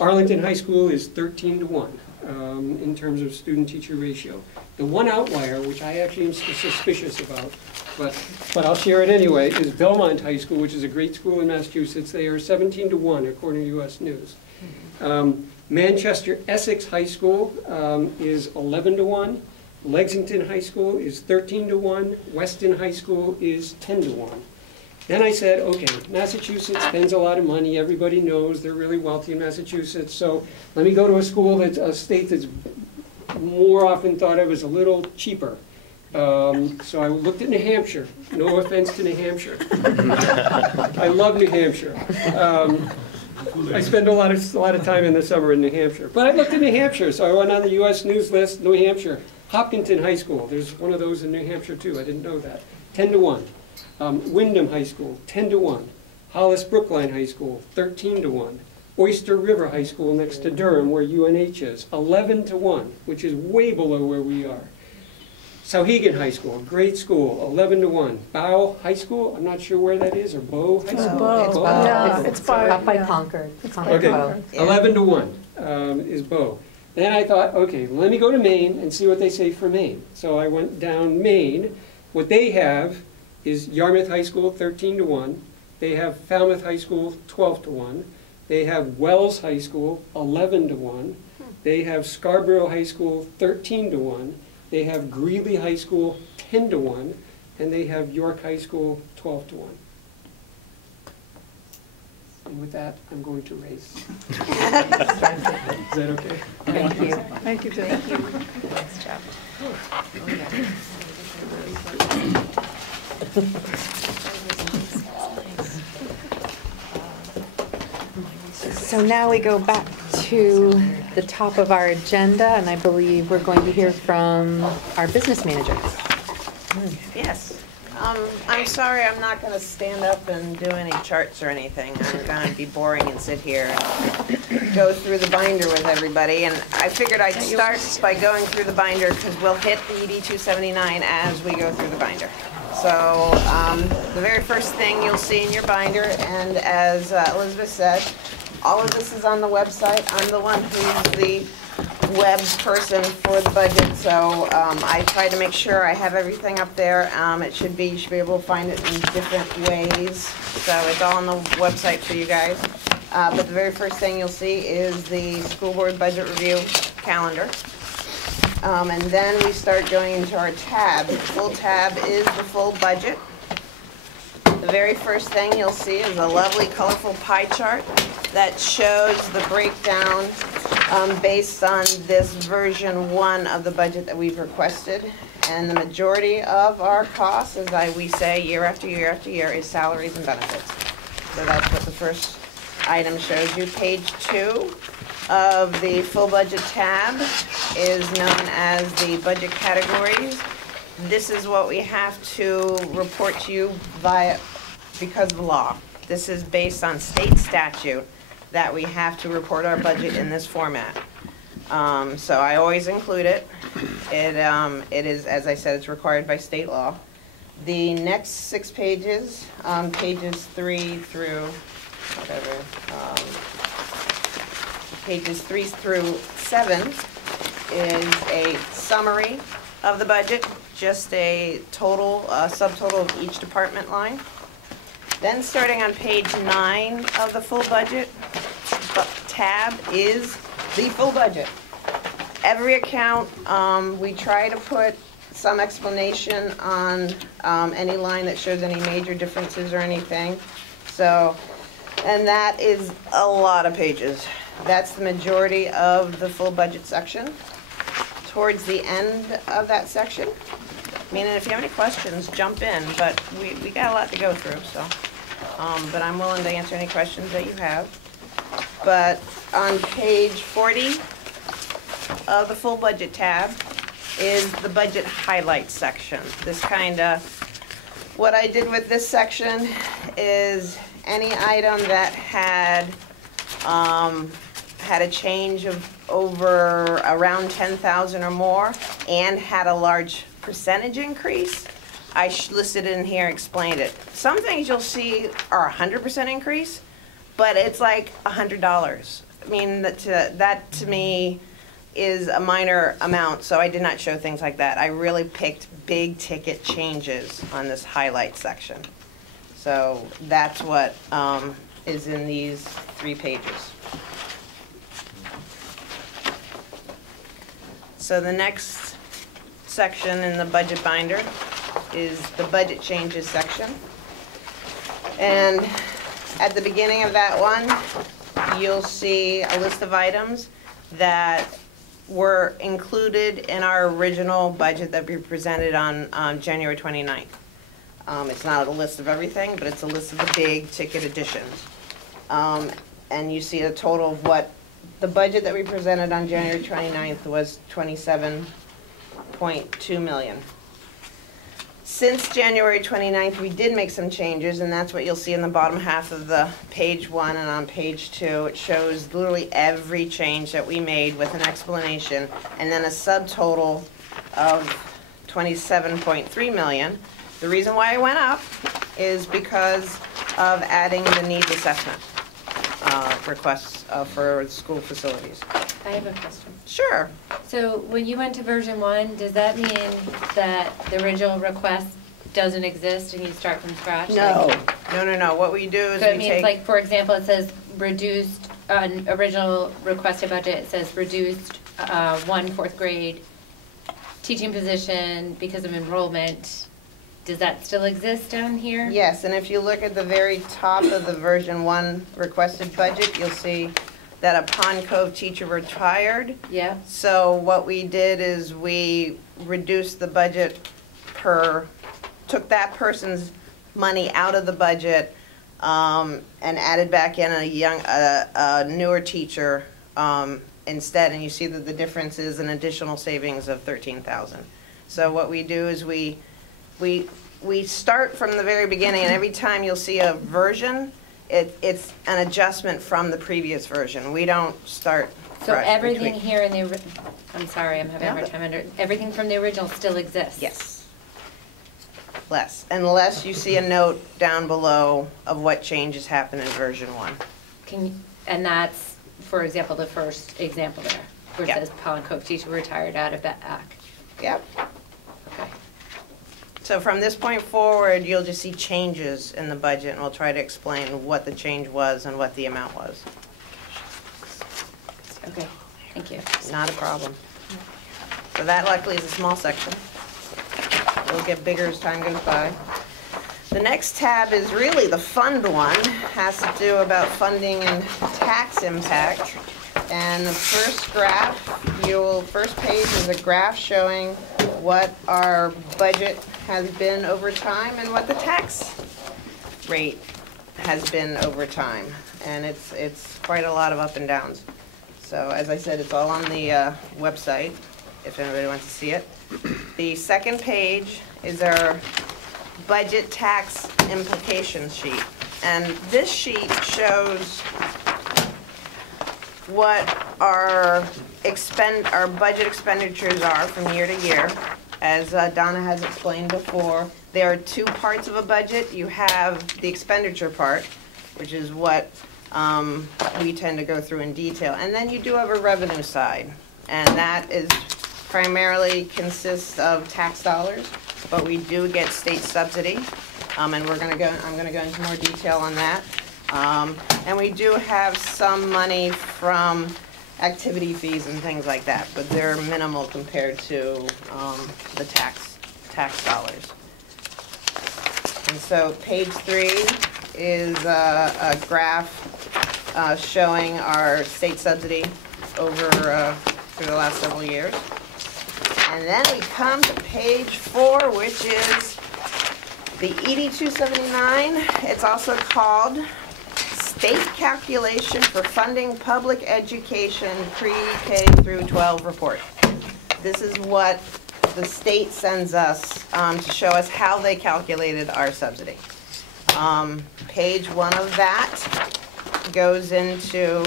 Arlington High School is 13:1. in terms of student-teacher ratio. The one outlier, which I actually am suspicious about, but I'll share it anyway, is Belmont High School, which is a great school in Massachusetts. They are 17-1 according to U.S. News. Manchester Essex High School is 11-1. Lexington High School is 13-1. Weston High School is 10-1. Then I said, okay, Massachusetts spends a lot of money. Everybody knows they're really wealthy in Massachusetts. So let me go to a school that's a state that's more often thought of as a little cheaper. So I looked at New Hampshire. No offense to New Hampshire. I love New Hampshire. I spend a lot of time in the summer in New Hampshire. But I looked at New Hampshire, so I went on the U.S. News list, New Hampshire. Hopkinton High School, there's one of those in New Hampshire too, I didn't know that. 10-1. Wyndham High School, 10-1. Hollis Brookline High School, 13-1. Oyster River High School next to Durham, where UNH is, 11-1, which is way below where we are. Sauhegan High School, great school, 11-1. Bow High School, I'm not sure where that is, or Bow High School? Bow. Yeah, it's Bow. Up by Yeah. Concord. Okay, Bow. 11-1 is Bow. Then I thought, okay, let me go to Maine and see what they say for Maine. So I went down Maine. What they have is Yarmouth High School, 13-1. They have Falmouth High School, 12-1. They have Wells High School, 11-1. They have Scarborough High School, 13-1. They have Greeley High School, 10-1. And they have York High School, 12-1. And with that, I'm going to raise. Is that okay? Thank you. Thank you, Jim. Nice job. So now we go back to the top of our agenda, and I believe we're going to hear from our business manager. Yes. I'm sorry, I'm not going to stand up and do any charts or anything. I'm going to be boring and sit here and go through the binder with everybody. And I figured I'd start by going through the binder because we'll hit the ED 279 as we go through the binder. So the very first thing you'll see in your binder, and as Elizabeth said, all of this is on the website. I'm the one who's the web person for the budget, so I try to make sure I have everything up there. You should be able to find it in different ways, so it's all on the website for you guys. But the very first thing you'll see is the school board budget review calendar. And then we start going into our tab. The full tab is the full budget. The very first thing you'll see is a lovely colorful pie chart that shows the breakdown based on this version 1 of the budget that we've requested. And the majority of our costs, as we say year after year after year, is salaries and benefits. So that's what the first item shows you. Page 2 of the full budget tab is known as the budget categories. This is what we have to report to you because of law. This is based on state statute that we have to report our budget in this format. So I always include it. It is, as I said, it's required by state law. The next 6 pages, pages 3 through whatever, pages 3 through 7 is a summary of the budget, just a total, subtotal of each department line. Then starting on page 9 of the full budget tab is the full budget. Every account, we try to put some explanation on any line that shows any major differences or anything. So, and that is a lot of pages. That's the majority of the full budget section. Towards the end of that section, meaning if you have any questions, jump in, but we got a lot to go through, so. But I'm willing to answer any questions that you have. But on page 40 of the full budget tab is the budget highlights section. This kind of, what I did with this section is any item that had a change of over around 10,000 or more and had a large percentage increase, I listed it in here, explained it. Some things you'll see are 100% increase, but it's like $100. I mean, that to me is a minor amount, so I did not show things like that. I really picked big ticket changes on this highlight section. So that's what is in these 3 pages. So the next section in the budget binder is the budget changes section. And at the beginning of that one, you'll see a list of items that were included in our original budget that we presented on January 29th. It's not a list of everything, but it's a list of the big ticket additions. And you see a total of what the budget that we presented on January 29th was $27.2 million. Since January 29th, we did make some changes, and that's what you'll see in the bottom half of the page 1 and on page 2. It shows literally every change that we made with an explanation, and then a subtotal of $27.3 million. The reason why it went up is because of adding the needs assessment requests for school facilities. I have a question. Sure. So when you went to version 1, does that mean that the original request doesn't exist and you start from scratch? No. No. What we do is So it we means, take... like, for example, it says reduced, original requested budget, it says reduced 1 4th grade teaching position because of enrollment. Does that still exist down here? Yes, and if you look at the very top of the version 1 requested budget, you'll see that a Pond Cove teacher retired. Yeah. So what we did is we reduced the budget took that person's money out of the budget and added back in a newer teacher instead, and you see that the difference is an additional savings of $13,000. So what we do is we start from the very beginning, and every time you'll see a version, it's an adjustment from the previous version. We don't start So fresh. everything here in the, I'm sorry, I'm having a hard time everything from the original still exists? Yes. Less, unless you see a note down below of what changes happen in version 1. And that's, for example, the first example there, where it Yep. says Pond Cove teacher retired out of that act. Yep. Okay. So from this point forward, you'll just see changes in the budget, and we'll try to explain what the change was and what the amount was. Okay, thank you. Not a problem. So that luckily is a small section. It'll get bigger as time goes by. The next tab is really the fund one. Has to do about funding and tax impact. And the first graph, first page is a graph showing what our budget has been over time and what the tax rate has been over time. And it's quite a lot of up and downs. So as I said, it's all on the website if anybody wants to see it. The second page is our budget tax implications sheet. And this sheet shows what our budget expenditures are from year to year. As Donna has explained before, there are 2 parts of a budget. You have the expenditure part, which is what we tend to go through in detail. And then you do have a revenue side, and that is primarily consists of tax dollars, but we do get state subsidy, and I'm going to go into more detail on that. And we do have some money from activity fees and things like that, but they're minimal compared to the tax dollars. And so page 3 is a graph showing our state subsidy over through the last several years. And then we come to page 4, which is the ED 279. It's also called State Calculation for Funding Public Education Pre-K through 12 Report. This is what the state sends us to show us how they calculated our subsidy. Page 1 of that goes into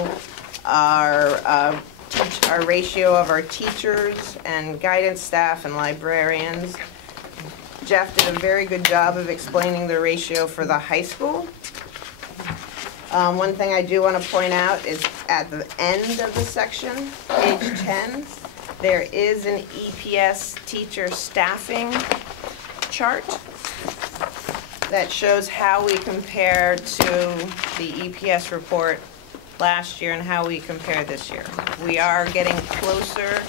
our ratio of our teachers and guidance staff and librarians. Jeff did a very good job of explaining the ratio for the high school. One thing I do want to point out is at the end of the section, page 10, there is an EPS teacher staffing chart that shows how we compare to the EPS report last year and how we compare this year. We are getting closer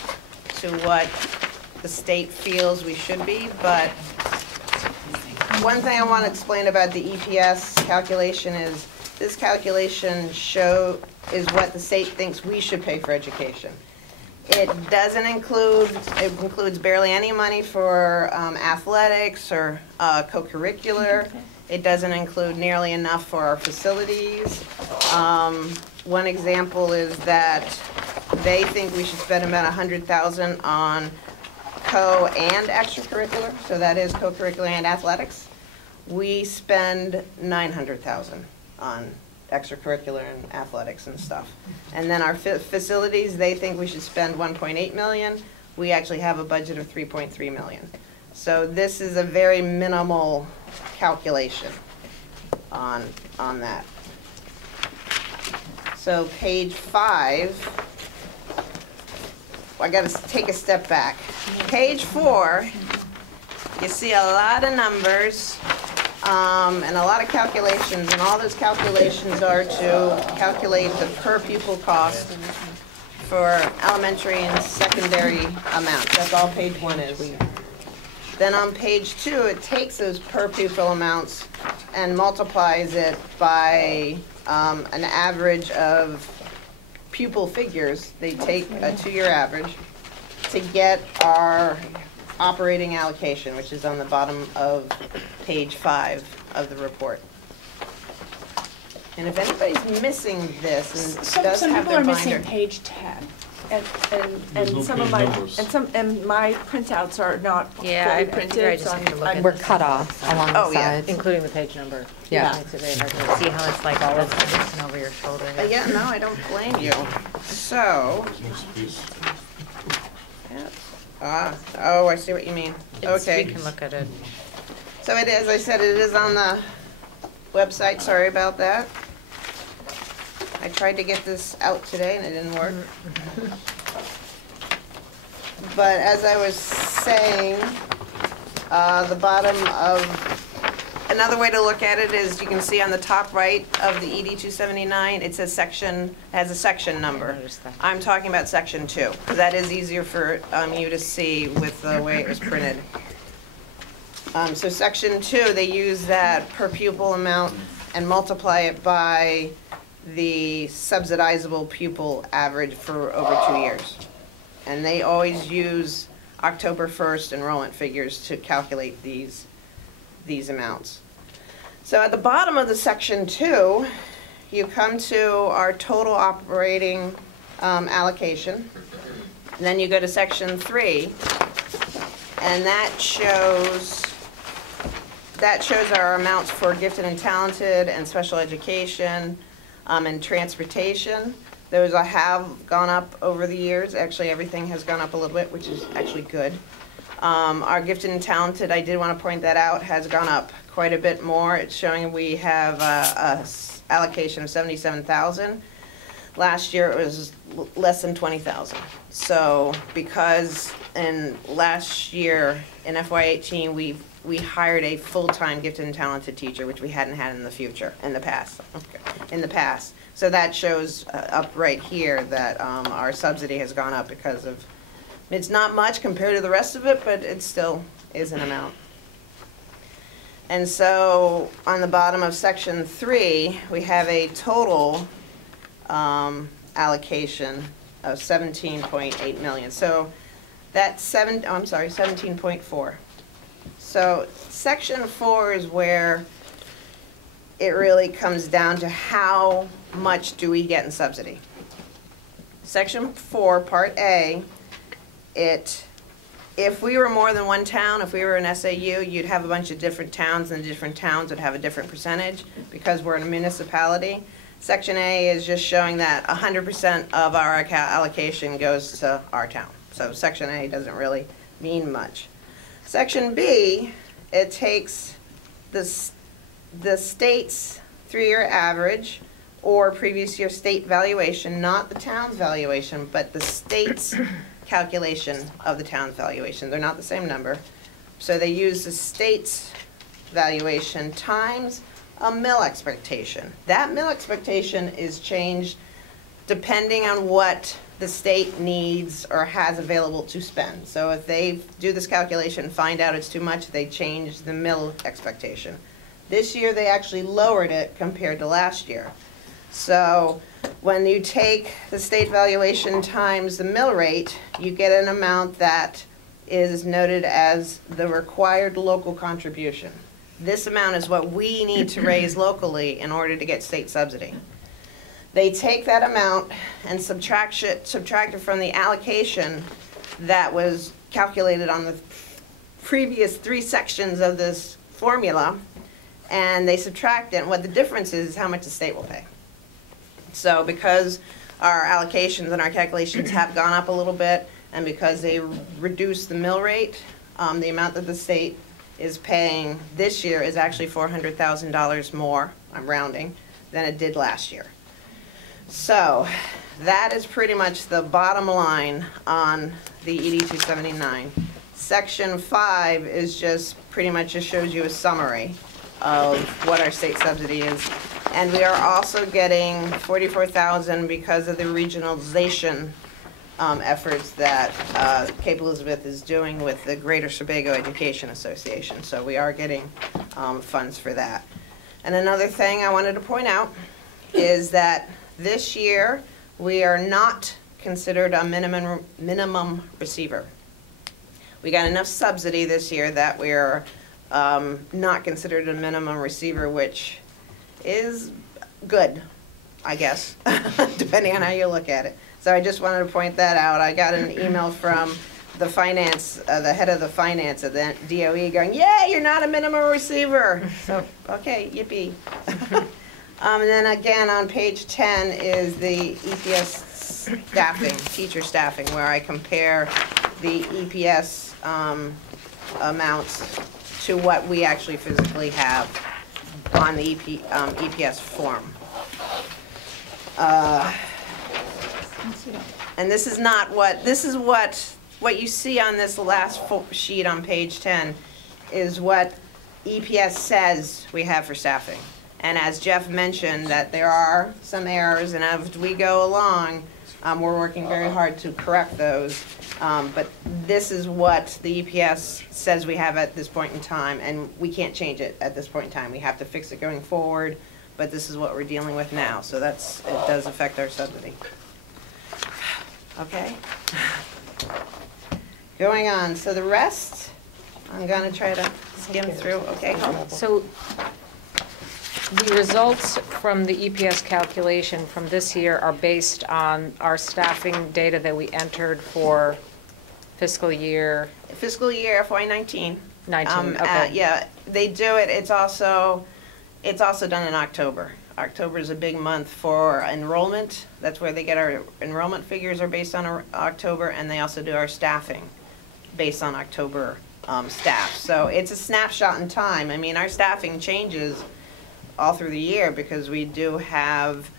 to what the state feels we should be, but one thing I want to explain about the EPS calculation is this calculation is what the state thinks we should pay for education. It doesn't include, it includes barely any money for athletics or co-curricular. It doesn't include nearly enough for our facilities. One example is that they think we should spend about $100,000 on co and extracurricular, so that is co-curricular and athletics. We spend $900,000 on extracurricular and athletics and stuff. And then our facilities, they think we should spend $1.8 million. We actually have a budget of $3.3 million. So this is a very minimal calculation on that. So page 5, I got to take a step back. Page 4, you see a lot of numbers and a lot of calculations, and all those calculations are to calculate the per pupil cost for elementary and secondary amounts. That's all page 1 is. Then on page 2, it takes those per pupil amounts and multiplies it by an average of pupil figures. They take a 2-year average to get our operating allocation, which is on the bottom of page 5 of the report. And if anybody's missing this, and Some does have people their are missing binder. page 10. And no some of page my, numbers. and my printouts are not Yeah, fully I printed, figure I so just need to look I'm at We're cut off along Oh, the yeah. sides. Including the page number. Yeah. Makes it very hard to see how it's like all this information over your shoulder. Yeah, no, I don't blame you. So, oh, I see what you mean. Okay. We can look at it. So it is, I said it is on the website, sorry about that. I tried to get this out today and it didn't work. But as I was saying, the bottom of, another way to look at it is you can see on the top right of the ED 279, it says section, has a section number. I'm talking about section 2, because that is easier for you to see with the way it was printed. So section 2, they use that per pupil amount and multiply it by the subsidizable pupil average for over 2 years. And they always use October 1st enrollment figures to calculate these amounts. So at the bottom of the section 2, you come to our total operating allocation. And then you go to section 3, and that shows our amounts for gifted and talented and special education and transportation. Those have gone up over the years. Actually, everything has gone up a little bit, which is actually good. Our gifted and talented, I did want to point that out, has gone up quite a bit more. It's showing we have a allocation of $77,000. Last year it was less than $20,000. So because in last year in FY18 we hired a full-time gifted and talented teacher, which we hadn't had in the past. So that shows up right here that our subsidy has gone up because of, it's not much compared to the rest of it, but it still is an amount. And so on the bottom of section 3, we have a total allocation of 17.8 million. So that's 17.4. So section 4 is where it really comes down to how much do we get in subsidy. Section 4, Part A, if we were more than one town, if we were an SAU, you'd have a bunch of different towns, and the different towns would have a different percentage because we're in a municipality. Section A is just showing that 100% of our allocation goes to our town. So Section A doesn't really mean much. Section B, it takes the state's 3-year average or previous year state valuation, not the town's valuation, but the state's calculation of the town's valuation. They're not the same number. So they use the state's valuation times a mill expectation. That mill expectation is changed depending on what the state needs or has available to spend. So if they do this calculation and find out it's too much, they change the mill expectation. This year, they actually lowered it compared to last year. So when you take the state valuation times the mill rate, you get an amount that is noted as the required local contribution. This amount is what we need to raise locally in order to get state subsidy. They take that amount and subtract it from the allocation that was calculated on the previous 3 sections of this formula, and they subtract it, and what the difference is how much the state will pay. So because our allocations and our calculations have gone up a little bit, and because they reduced the mill rate, the amount that the state is paying this year is actually $400,000 more, I'm rounding, than it did last year. So that is pretty much the bottom line on the ED 279. Section 5 is just pretty much just shows you a summary of what our state subsidy is. And we are also getting $44,000 because of the regionalization efforts that Cape Elizabeth is doing with the Greater Sebago Education Association. So we are getting funds for that. And another thing I wanted to point out is that this year we are not considered a minimum receiver. We got enough subsidy this year that we are not considered a minimum receiver, which is good, I guess, depending on how you look at it. So I just wanted to point that out. I got an email from the finance, the head of the finance of the DOE going, "Yeah, you're not a minimum receiver." So, okay, yippee. And then again, on page 10 is the EPS staffing, teacher staffing, where I compare the EPS amounts to what we actually physically have on the EPS form. And this is not what, this is what you see on this last sheet on page 10 is what EPS says we have for staffing. And as Jeff mentioned, that there are some errors, and as we go along, we're working very hard to correct those. But this is what the EPS says we have at this point in time, and we can't change it at this point in time. We have to fix it going forward, but this is what we're dealing with now. So it does affect our subsidy. Okay. Going on. So the rest, I'm going to try to skim through. Okay. So the results from the EPS calculation from this year are based on our staffing data that we entered for fiscal year FY19. 19, okay. Yeah, they do it. It's also done in October. October is a big month for enrollment. That's where they get our enrollment figures are based on October, and they also do our staffing based on October staff. So it's a snapshot in time. I mean, our staffing changes all through the year because we do have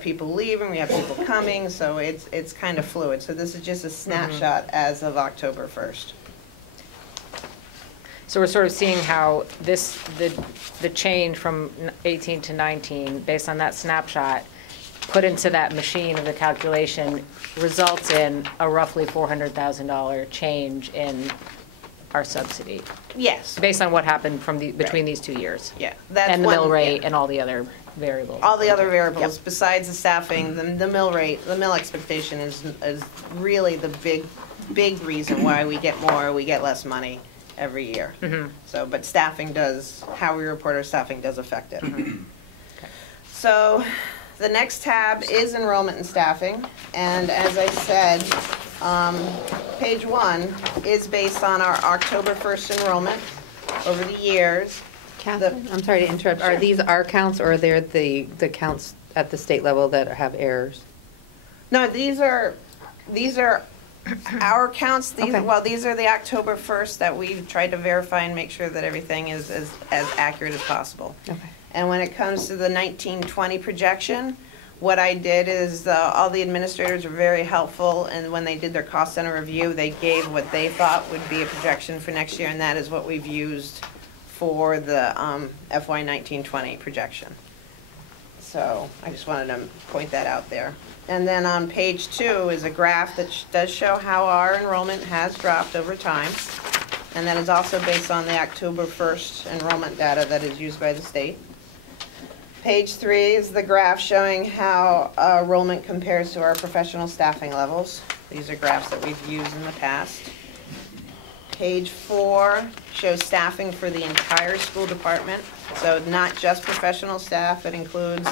people leaving, we have people coming, so it's kind of fluid. So this is just a snapshot as of October 1st. So we're sort of seeing how the change from 18 to 19, based on that snapshot, put into that machine of the calculation, results in a roughly $400,000 change in our subsidy. Yes. Based on what happened from between these 2 years. Yeah. That's and the mill rate yeah. and all the other variables. All the other variables, Yep. besides the staffing, the mill rate, the mill expectation is really the big reason why we get more, we get less money every year. Mm-hmm. So, but staffing does, how we report our staffing does affect it. Okay. So, the next tab is enrollment and staffing, and as I said, page 1 is based on our October 1st enrollment over the years. Catherine, I'm sorry to interrupt. Are these our counts, or are they the counts at the state level that have errors? No, these are our counts. Okay. Well, these are the October 1st that we've tried to verify and make sure that everything is as accurate as possible. Okay. And when it comes to the 1920 projection, What I did is, all the administrators were very helpful, and when they did their cost center review, they gave what they thought would be a projection for next year, and that is what we've used for the FY 19-20 projection. So I just wanted to point that out there. And then on page 2 is a graph that does show how our enrollment has dropped over time. And that is also based on the October 1st enrollment data that is used by the state. Page 3 is the graph showing how enrollment compares to our professional staffing levels. These are graphs that we've used in the past. Page 4 shows staffing for the entire school department. So not just professional staff, it includes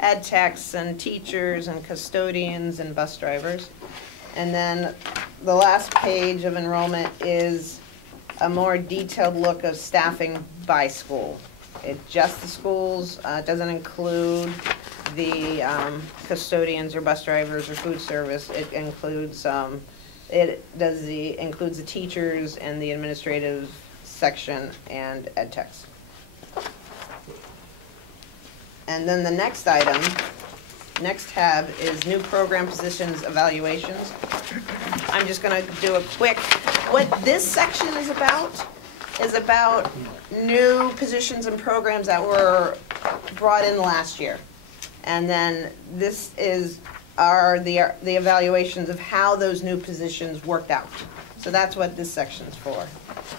ed techs and teachers and custodians and bus drivers. And then the last page of enrollment is a more detailed look of staffing by school. It's just the schools, it doesn't include the custodians or bus drivers or food service. It includes includes the teachers and the administrative section and ed techs. And then the next item, next tab is new program positions evaluations. I'm just gonna do a quick, what this section is about new positions and programs that were brought in last year. And then this are the evaluations of how those new positions worked out. So that's what this section's for.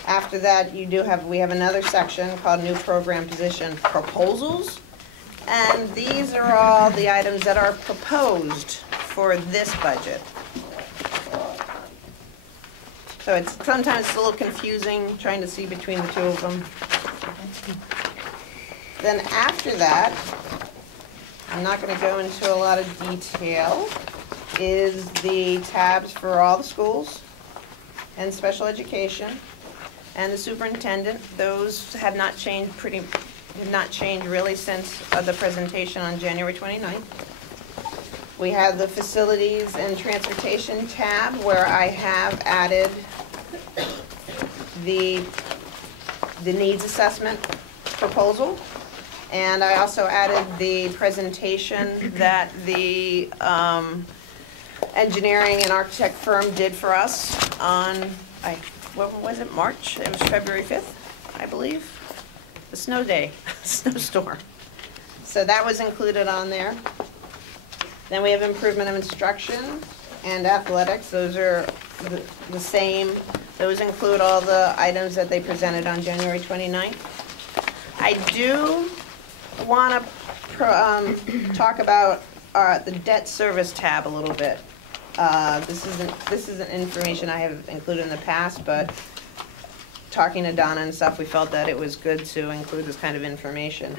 After that, we have another section called new program position proposals. And these are all the items that are proposed for this budget. So sometimes it's a little confusing trying to see between the two of them. Then after that, I'm not going to go into a lot of detail, is the tabs for all the schools and special education and the superintendent. Those have not changed really since the presentation on January 29th. We have the facilities and transportation tab where I have added the needs assessment proposal. And I also added the presentation that the engineering and architect firm did for us on, what was it, March? It was February 5th, I believe. The snow day, snowstorm. So that was included on there. Then we have improvement of instruction and athletics. Those are the same. Those include all the items that they presented on January 29th. I do want to talk about the debt service tab a little bit. This isn't information I have included in the past, but talking to Donna and stuff, we felt that it was good to include this kind of information.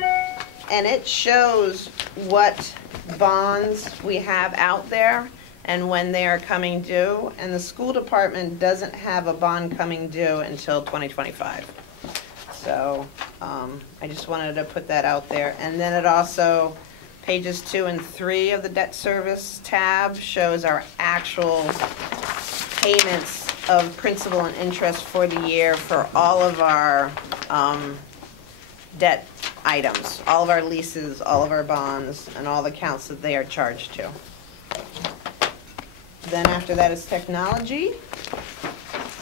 And it shows what bonds we have out there and when they are coming due. And the school department doesn't have a bond coming due until 2025. So I just wanted to put that out there. And then it also, pages 2 and 3 of the debt service tab shows our actual payments of principal and interest for the year for all of our debt items, all of our leases, all of our bonds, and all the accounts that they are charged to. Then after that is technology,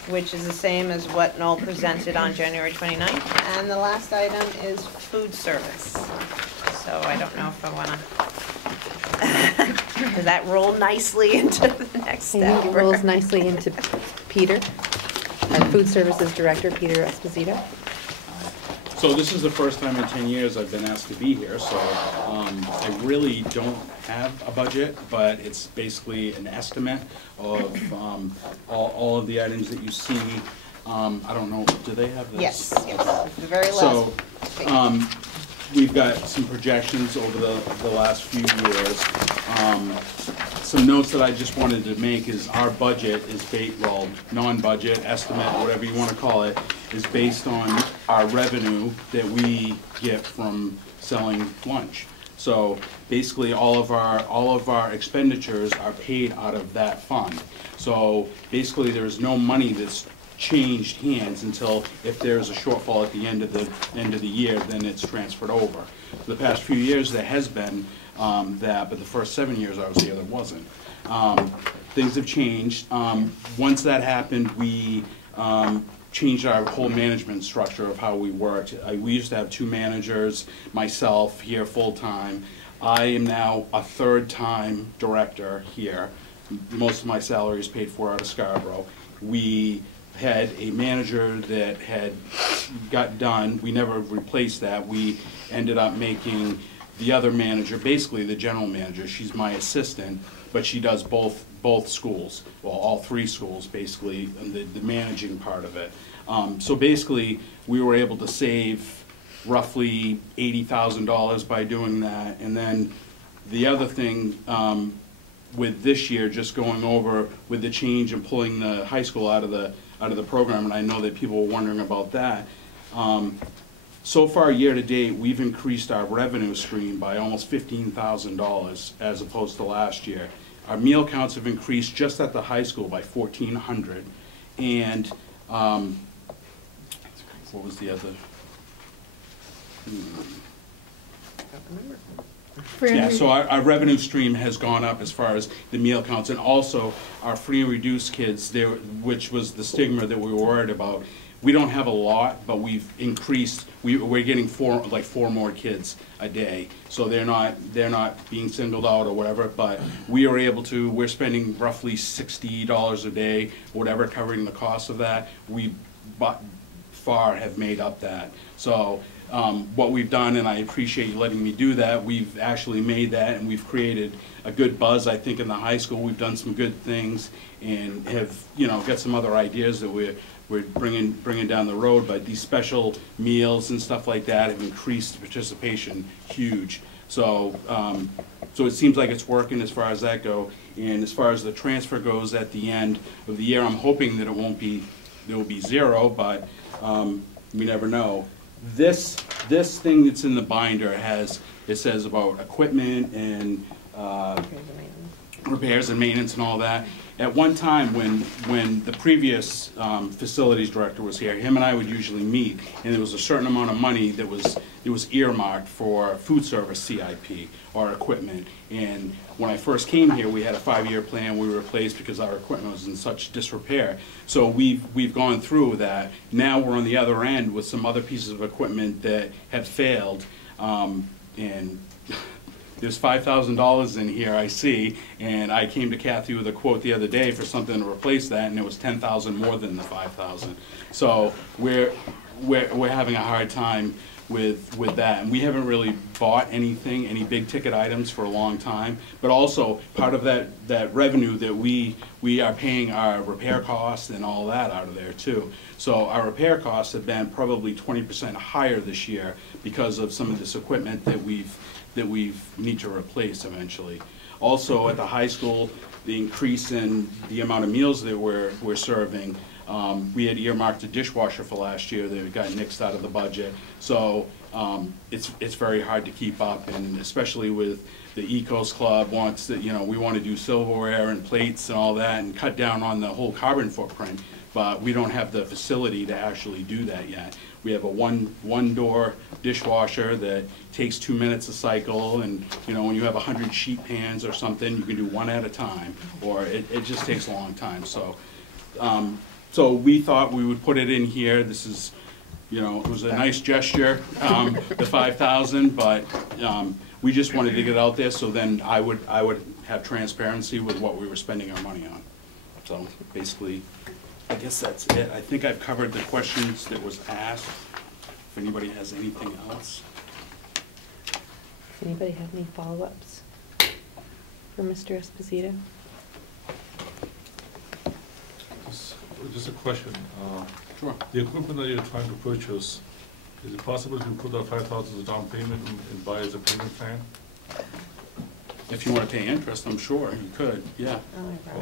which is the same as what Noel presented on January 29th. And the last item is food service. So I don't know if I want to, does that roll nicely into the next I step? think it rolls nicely into Peter, our food services director, Peter Esposito. So this is the first time in 10 years I've been asked to be here, so I really don't have a budget, but it's basically an estimate of all of the items that you see. I don't know, do they have this? Yes, the very last. So we've got some projections over the last few years. Some notes that I just wanted to make is our budget is non-budget, estimate, whatever you want to call it, is based on our revenue that we get from selling lunch. So basically all of our expenditures are paid out of that fund. So basically there's no money that's changed hands until if there's a shortfall at the end of the year, then it's transferred over. For the past few years, there has been that, but the first 7 years I was here, there wasn't. Things have changed. Once that happened, we changed our whole management structure of how we worked. We used to have 2 managers, myself here full-time. I am now a third-time director here. Most of my salary is paid for out of Scarborough. We had a manager that had got done. We never replaced that. We ended up making the other manager, basically the general manager. She's my assistant, but she does both schools, well, all 3 schools, basically, and the managing part of it. So basically, we were able to save roughly $80,000 by doing that. And then the other thing, with this year, just going over with the change and pulling the high school out of the program, and I know that people were wondering about that. So far, year to date, we've increased our revenue stream by almost $15,000 as opposed to last year. Our meal counts have increased just at the high school by 1,400, and what was the other? Yeah, so our revenue stream has gone up as far as the meal counts, and also our free and reduced kids, there, which was the stigma that we were worried about. We don't have a lot, but we've increased. We're getting 4 more kids a day, so they're not being singled out or whatever. But we are able to. We're spending roughly $60 a day, whatever, covering the cost of that. We by far have made up that. So. What we've done, and I appreciate you letting me do that, we've actually made that, and we've created a good buzz, I think, in the high school. We've done some good things and have, got some other ideas that we're bringing down the road. But these special meals and stuff like that have increased participation huge. So, so it seems like it's working as far as that go. And as far as the transfer goes at the end of the year, I'm hoping that it will be 0, but we never know. This thing that's in the binder it says about equipment and repairs and maintenance and all that. At one time, when the previous facilities director was here, him and I would usually meet, and there was a certain amount of money that was earmarked for food service CIP or equipment. And when I first came here, we had a 5-year plan. We replaced because our equipment was in such disrepair. So we've gone through that. Now we're on the other end with some other pieces of equipment that have failed, and there's $5,000 in here, I see, and I came to Kathy with a quote the other day for something to replace that, and it was $10,000 more than the $5,000. So we're having a hard time with that, and we haven't really bought any big ticket items for a long time. But also part of that revenue that we are paying our repair costs and all that out of there too. So our repair costs have been probably 20% higher this year because of some of this equipment that we need to replace eventually. Also at the high school, the increase in the amount of meals that we're serving, we had earmarked a dishwasher for last year that got nixed out of the budget. So it's very hard to keep up, and especially with the Ecos Club wants that, we want to do silverware and plates and all that and cut down on the whole carbon footprint, but we don't have the facility to actually do that yet. We have a one-door dishwasher that takes 2 minutes a cycle, and when you have 100 sheet pans or something, you can do one at a time, or it just takes a long time. So, so we thought we would put it in here. This is, it was a nice gesture, the 5,000, but we just wanted to get it out there. So then I would have transparency with what we were spending our money on. So basically, I guess that's it. I think I've covered the questions that was asked. If anybody has anything else. Does anybody have any follow-ups for Mr. Esposito? Just a question. Sure. The equipment that you're trying to purchase, is it possible to put that 5,000 as a down payment and buy as a payment plan? If you want to pay interest, I'm sure you could, yeah.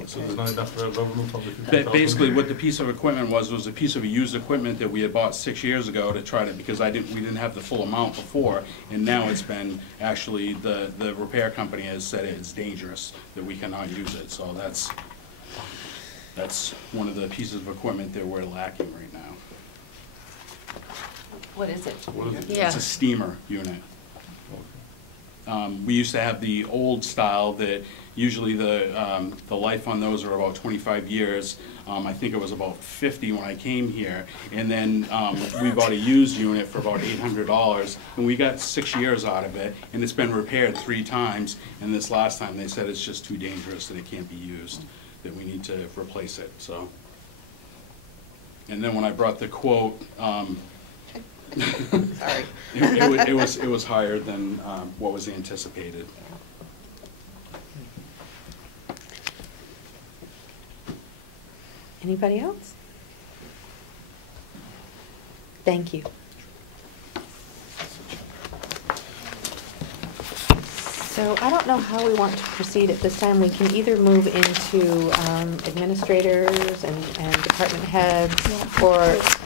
So there's not enough revenue from the 50,000? Basically, what the piece of equipment was a piece of used equipment that we had bought 6 years ago to try to, because we didn't have the full amount before, and now it's been, actually, the repair company has said it's dangerous, that we cannot use it, so that's. That's one of the pieces of equipment that we're lacking right now. What is it? What is it? Yeah. It's a steamer unit. We used to have the old style that usually the life on those are about 25 years. I think it was about 50 when I came here. And then we bought a used unit for about $800, and we got 6 years out of it, and it's been repaired 3 times. And this last time, they said it's just too dangerous, that it can't be used, that we need to replace it, so. And then when I brought the quote, Sorry. it was higher than what was anticipated. Anybody else? Thank you. So I don't know how we want to proceed at this time. We can either move into administrators and department heads, or